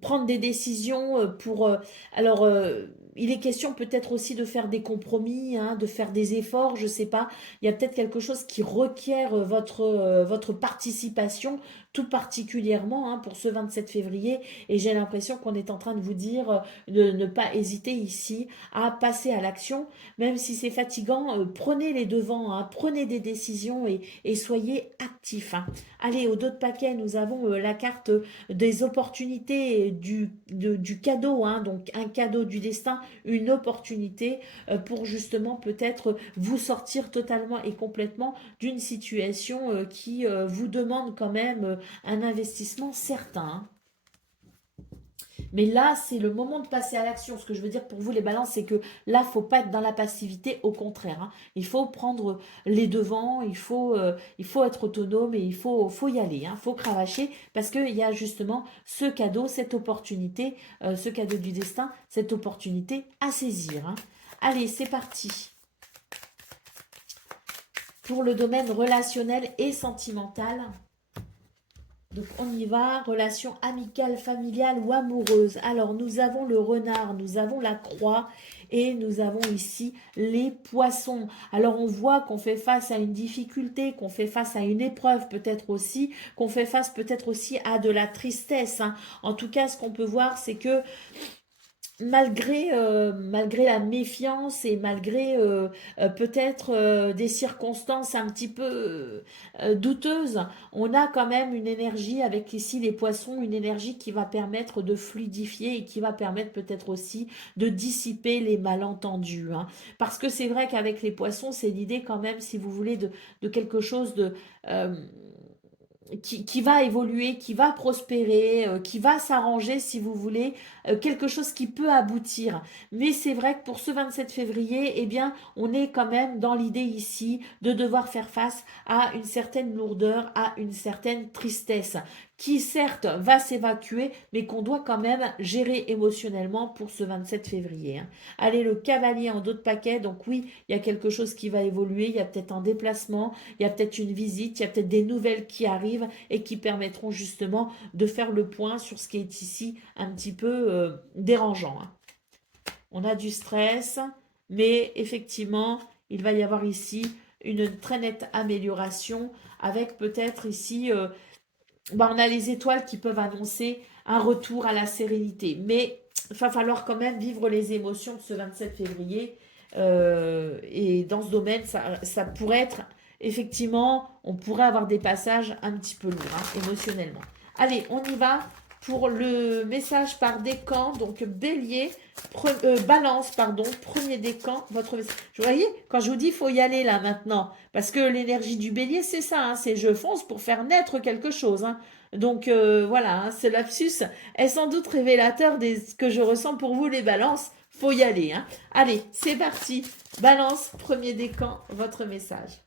prendre des décisions alors il est question peut-être aussi de faire des compromis, hein, de faire des efforts, je sais pas. Il y a peut-être quelque chose qui requiert votre participation, tout particulièrement hein, pour ce 27 février. Et j'ai l'impression qu'on est en train de vous dire de ne pas hésiter ici à passer à l'action, même si c'est fatigant. Prenez les devants, hein, prenez des décisions et soyez actifs. Hein. Allez, au dos de paquet, nous avons la carte des opportunités du cadeau, hein, donc un cadeau du destin, une opportunité pour justement peut-être vous sortir totalement et complètement d'une situation qui vous demande quand même un investissement certain. Hein. Mais là, c'est le moment de passer à l'action. Ce que je veux dire pour vous, les balances, c'est que là, faut pas être dans la passivité. Au contraire, hein. Il faut prendre les devants, il faut être autonome et faut y aller. Il faut cravacher parce qu'il y a justement ce cadeau, cette opportunité, ce cadeau du destin, cette opportunité à saisir. Hein. Allez, c'est parti. Pour le domaine relationnel et sentimental. Donc on y va, relation amicale, familiale ou amoureuse. Alors nous avons le renard, nous avons la croix et nous avons ici les poissons. Alors on voit qu'on fait face à une difficulté, qu'on fait face à une épreuve peut-être aussi, qu'on fait face peut-être aussi à de la tristesse. Hein. En tout cas, ce qu'on peut voir, c'est que malgré la méfiance et malgré peut-être des circonstances un petit peu douteuses, on a quand même une énergie avec ici les poissons, une énergie qui va permettre de fluidifier et qui va permettre peut-être aussi de dissiper les malentendus. Hein. Parce que c'est vrai qu'avec les poissons, c'est l'idée quand même, si vous voulez, de quelque chose de... qui va évoluer, qui va prospérer, qui va s'arranger si vous voulez, quelque chose qui peut aboutir. Mais c'est vrai que pour ce 27 février, eh bien, on est quand même dans l'idée ici de devoir faire face à une certaine lourdeur, à une certaine tristesse, qui certes va s'évacuer, mais qu'on doit quand même gérer émotionnellement pour ce 27 février. Hein. Allez, le cavalier en dos de paquet, donc oui, il y a quelque chose qui va évoluer, il y a peut-être un déplacement, il y a peut-être une visite, il y a peut-être des nouvelles qui arrivent et qui permettront justement de faire le point sur ce qui est ici un petit peu dérangeant. Hein. On a du stress, mais effectivement, il va y avoir ici une très nette amélioration avec peut-être ici bah, on a les étoiles qui peuvent annoncer un retour à la sérénité. Mais il va falloir quand même vivre les émotions de ce 27 février. Et dans ce domaine, ça pourrait être, effectivement, on pourrait avoir des passages un petit peu lourds, hein, émotionnellement. Allez, on y va pour le message par décan. Donc, bélier, balance, pardon, premier décan, votre message. Vous voyez, quand je vous dis, il faut y aller là maintenant. Parce que l'énergie du bélier, c'est ça, hein, c'est je fonce pour faire naître quelque chose. Hein. Donc voilà, hein, ce lapsus est sans doute révélateur de ce que je ressens pour vous les balances. Faut y aller. Hein. Allez, c'est parti. Balance, premier décan, votre message.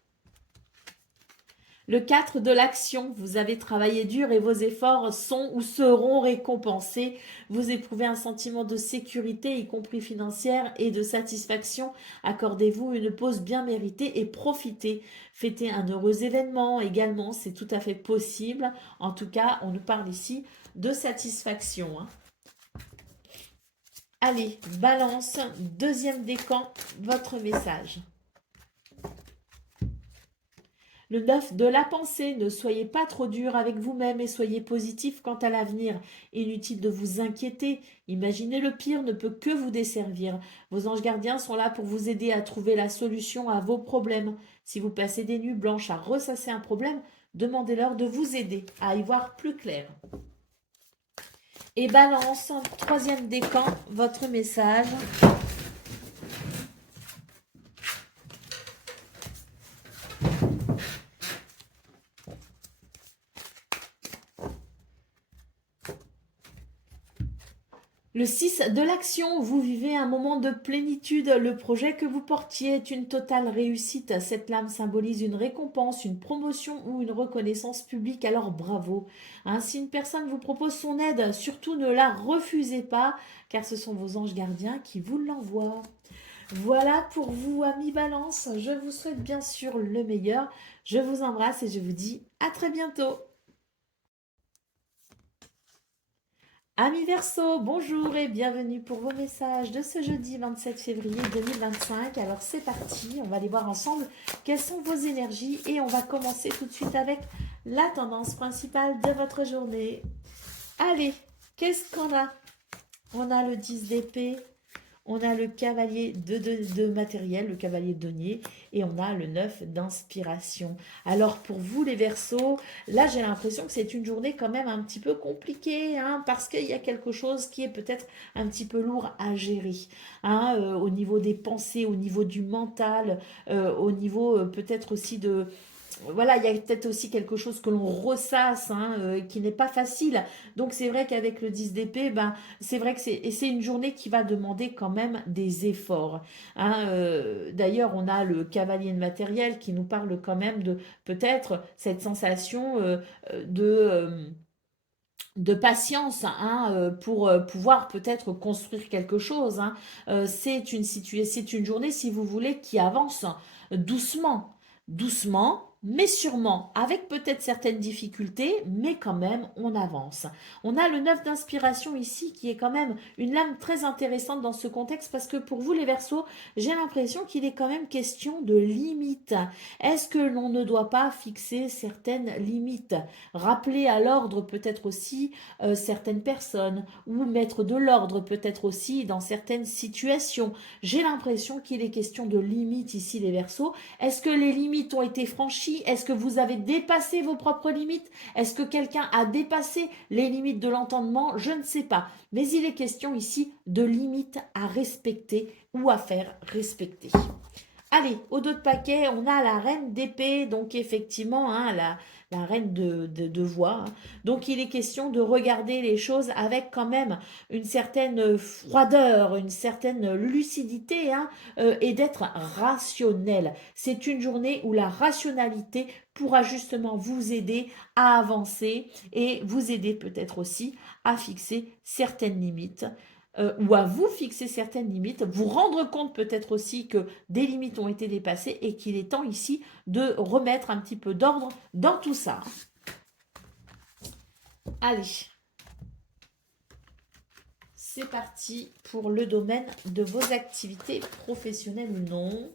Le 4 de l'action, vous avez travaillé dur et vos efforts sont ou seront récompensés. Vous éprouvez un sentiment de sécurité, y compris financière, et de satisfaction. Accordez-vous une pause bien méritée et profitez. Fêtez un heureux événement également, c'est tout à fait possible. En tout cas, on nous parle ici de satisfaction. Hein. Allez, balance, deuxième décan, votre message. Le 9 de la pensée, ne soyez pas trop dur avec vous-même et soyez positif quant à l'avenir. Inutile de vous inquiéter, imaginez le pire ne peut que vous desservir. Vos anges gardiens sont là pour vous aider à trouver la solution à vos problèmes. Si vous passez des nuits blanches à ressasser un problème, demandez-leur de vous aider à y voir plus clair. Et balance, troisième décan, votre message. Le 6 de l'action, vous vivez un moment de plénitude. Le projet que vous portiez est une totale réussite. Cette lame symbolise une récompense, une promotion ou une reconnaissance publique, alors bravo. Hein, si une personne vous propose son aide, surtout ne la refusez pas, car ce sont vos anges gardiens qui vous l'envoient. Voilà pour vous, amis Balance. Je vous souhaite bien sûr le meilleur. Je vous embrasse et je vous dis à très bientôt. Amis Verseau, bonjour et bienvenue pour vos messages de ce jeudi 27 février 2025. Alors c'est parti, on va aller voir ensemble quelles sont vos énergies et on va commencer tout de suite avec la tendance principale de votre journée. Allez, qu'est-ce qu'on a? On a le 10 d'épée, on a le cavalier de matériel, le cavalier de denier, et on a le 9 d'inspiration. Alors pour vous les Verseaux, là j'ai l'impression que c'est une journée quand même un petit peu compliquée, hein, parce qu'il y a quelque chose qui est peut-être un petit peu lourd à gérer, hein, au niveau des pensées, au niveau du mental, au niveau peut-être aussi de... Voilà, il y a peut-être aussi quelque chose que l'on ressasse, hein, qui n'est pas facile. Donc c'est vrai qu'avec le 10 d'épée, ben, c'est vrai que c'est une journée qui va demander quand même des efforts. Hein. D'ailleurs, on a le cavalier de matériel qui nous parle quand même de peut-être cette sensation de patience, hein, pour pouvoir peut-être construire quelque chose. Hein. C'est une journée, si vous voulez, qui avance doucement, doucement, mais sûrement, avec peut-être certaines difficultés, mais quand même, on avance. On a le 9 d'inspiration ici, qui est quand même une lame très intéressante dans ce contexte, parce que pour vous les Verseaux, j'ai l'impression qu'il est quand même question de limites. Est-ce que l'on ne doit pas fixer certaines limites? Rappeler à l'ordre peut-être aussi certaines personnes ou mettre de l'ordre peut-être aussi dans certaines situations. J'ai l'impression qu'il est question de limites ici les Verseaux. Est-ce que les limites ont été franchies? Est-ce que vous avez dépassé vos propres limites? Est-ce que quelqu'un a dépassé les limites de l'entendement? Je ne sais pas. Mais il est question ici de limites à respecter ou à faire respecter. Allez, au dos de paquet, on a la reine d'épée, donc effectivement, hein, la reine de voix. Hein. Donc il est question de regarder les choses avec quand même une certaine froideur, une certaine lucidité, hein, et d'être rationnel. C'est une journée où la rationalité pourra justement vous aider à avancer et vous aider peut-être aussi à fixer certaines limites ou à vous fixer certaines limites, vous rendre compte peut-être aussi que des limites ont été dépassées et qu'il est temps ici de remettre un petit peu d'ordre dans tout ça. Allez, c'est parti pour le domaine de vos activités professionnelles ou non.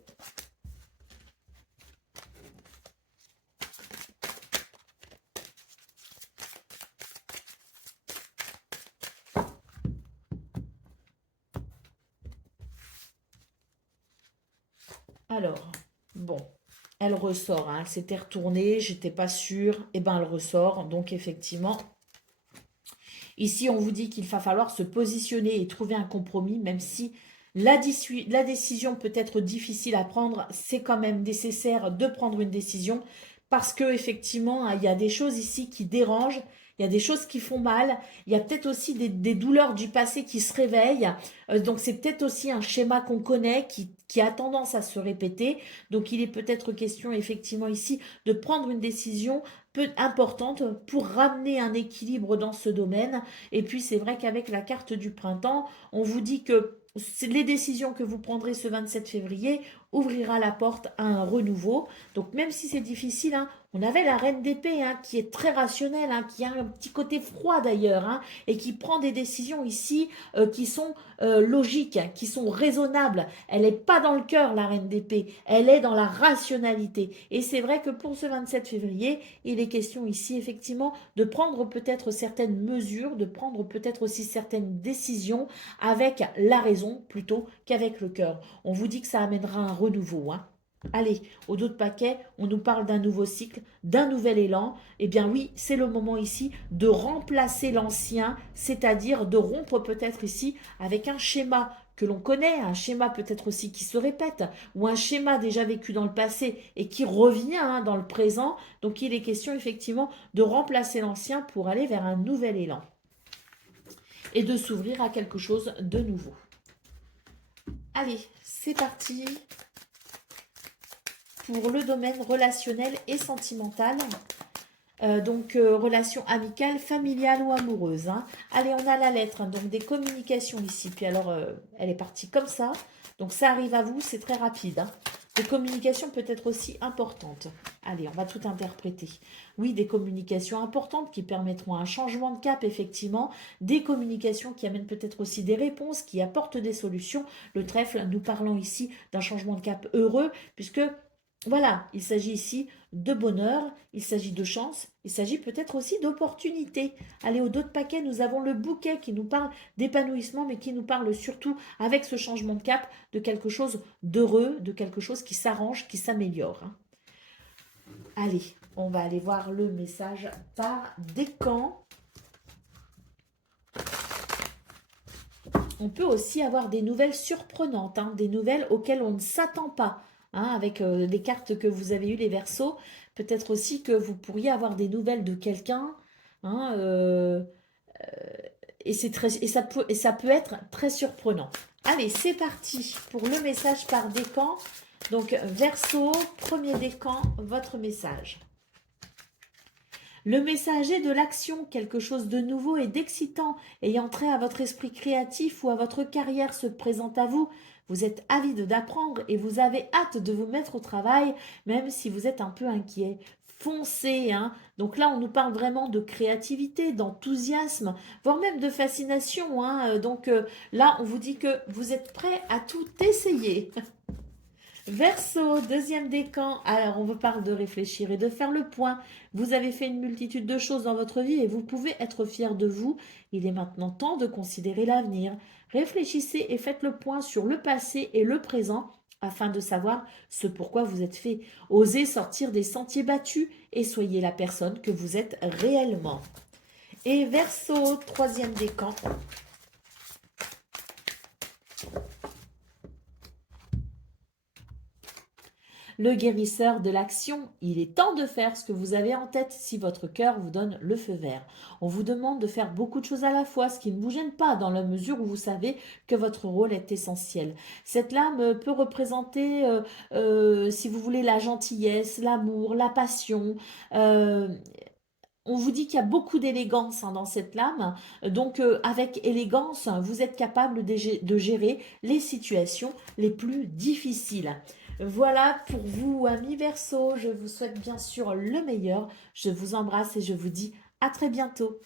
Alors, bon, elle ressort, hein, elle s'était retournée, j'étais pas sûre, et ben elle ressort, donc effectivement, ici on vous dit qu'il va falloir se positionner et trouver un compromis, même si la décision peut être difficile à prendre, c'est quand même nécessaire de prendre une décision, parce que effectivement, hein, il y a des choses ici qui dérangent, il y a des choses qui font mal, il y a peut-être aussi des douleurs du passé qui se réveillent, donc c'est peut-être aussi un schéma qu'on connaît qui a tendance à se répéter, donc il est peut-être question effectivement ici de prendre une décision peu importante pour ramener un équilibre dans ce domaine. Et puis c'est vrai qu'avec la carte du printemps, on vous dit que les décisions que vous prendrez ce 27 février ouvrira la porte à un renouveau. Donc même si c'est difficile, hein, on avait la reine d'épée, hein, qui est très rationnelle, hein, qui a un petit côté froid d'ailleurs, hein, et qui prend des décisions ici qui sont logiques, hein, qui sont raisonnables. Elle n'est pas dans le cœur, la reine d'épée, elle est dans la rationalité. Et c'est vrai que pour ce 27 février, il est question ici effectivement de prendre peut-être certaines mesures, de prendre peut-être aussi certaines décisions avec la raison plutôt qu'avec le cœur. On vous dit que ça amènera un renouveau, hein. Allez, au dos de paquet, on nous parle d'un nouveau cycle, d'un nouvel élan. Eh bien oui, c'est le moment ici de remplacer l'ancien, c'est-à-dire de rompre peut-être ici avec un schéma que l'on connaît, un schéma peut-être aussi qui se répète, ou un schéma déjà vécu dans le passé et qui revient, hein, dans le présent. Donc il est question effectivement de remplacer l'ancien pour aller vers un nouvel élan et de s'ouvrir à quelque chose de nouveau. Allez, c'est parti pour le domaine relationnel et sentimental. Relation amicale, familiale ou amoureuse, hein. Allez, on a la lettre, hein, donc des communications ici. Puis alors, elle est partie comme ça. Donc ça arrive à vous, c'est très rapide, hein. Des communications peut-être aussi importantes. Allez, on va tout interpréter. Oui, des communications importantes qui permettront un changement de cap, effectivement. Des communications qui amènent peut-être aussi des réponses, qui apportent des solutions. Le trèfle, nous parlons ici d'un changement de cap heureux, puisque voilà, il s'agit ici de bonheur, il s'agit de chance, il s'agit peut-être aussi d'opportunité. Allez, au dos de paquet, nous avons le bouquet qui nous parle d'épanouissement, mais qui nous parle surtout, avec ce changement de cap, de quelque chose d'heureux, de quelque chose qui s'arrange, qui s'améliore, hein. Allez, on va aller voir le message par décan. On peut aussi avoir des nouvelles surprenantes, hein, des nouvelles auxquelles on ne s'attend pas. Hein, avec les cartes que vous avez eues, les Verseaux, peut-être aussi que vous pourriez avoir des nouvelles de quelqu'un, hein, et ça peut être très surprenant. Allez, c'est parti pour le message par décan. Donc, Verseau, premier décan, votre message. Le message est de l'action, quelque chose de nouveau et d'excitant, ayant trait à votre esprit créatif ou à votre carrière se présente à vous. Vous êtes avide d'apprendre et vous avez hâte de vous mettre au travail, même si vous êtes un peu inquiet. Foncez, hein. Donc là, on nous parle vraiment de créativité, d'enthousiasme, voire même de fascination, hein. Donc là, on vous dit que vous êtes prêt à tout essayer. Verseau, deuxième décan. Alors, on vous parle de réfléchir et de faire le point. Vous avez fait une multitude de choses dans votre vie et vous pouvez être fier de vous. Il est maintenant temps de considérer l'avenir. Réfléchissez et faites le point sur le passé et le présent afin de savoir ce pourquoi vous êtes fait. Osez sortir des sentiers battus et soyez la personne que vous êtes réellement. Et Verseau, troisième décan. Le guérisseur de l'action, il est temps de faire ce que vous avez en tête si votre cœur vous donne le feu vert. On vous demande de faire beaucoup de choses à la fois, ce qui ne vous gêne pas dans la mesure où vous savez que votre rôle est essentiel. Cette lame peut représenter, si vous voulez, la gentillesse, l'amour, la passion. On vous dit qu'il y a beaucoup d'élégance, hein, dans cette lame. Donc, avec élégance, vous êtes capable de gérer les situations les plus difficiles. Voilà pour vous, amis Verseau. Je vous souhaite bien sûr le meilleur. Je vous embrasse et je vous dis à très bientôt.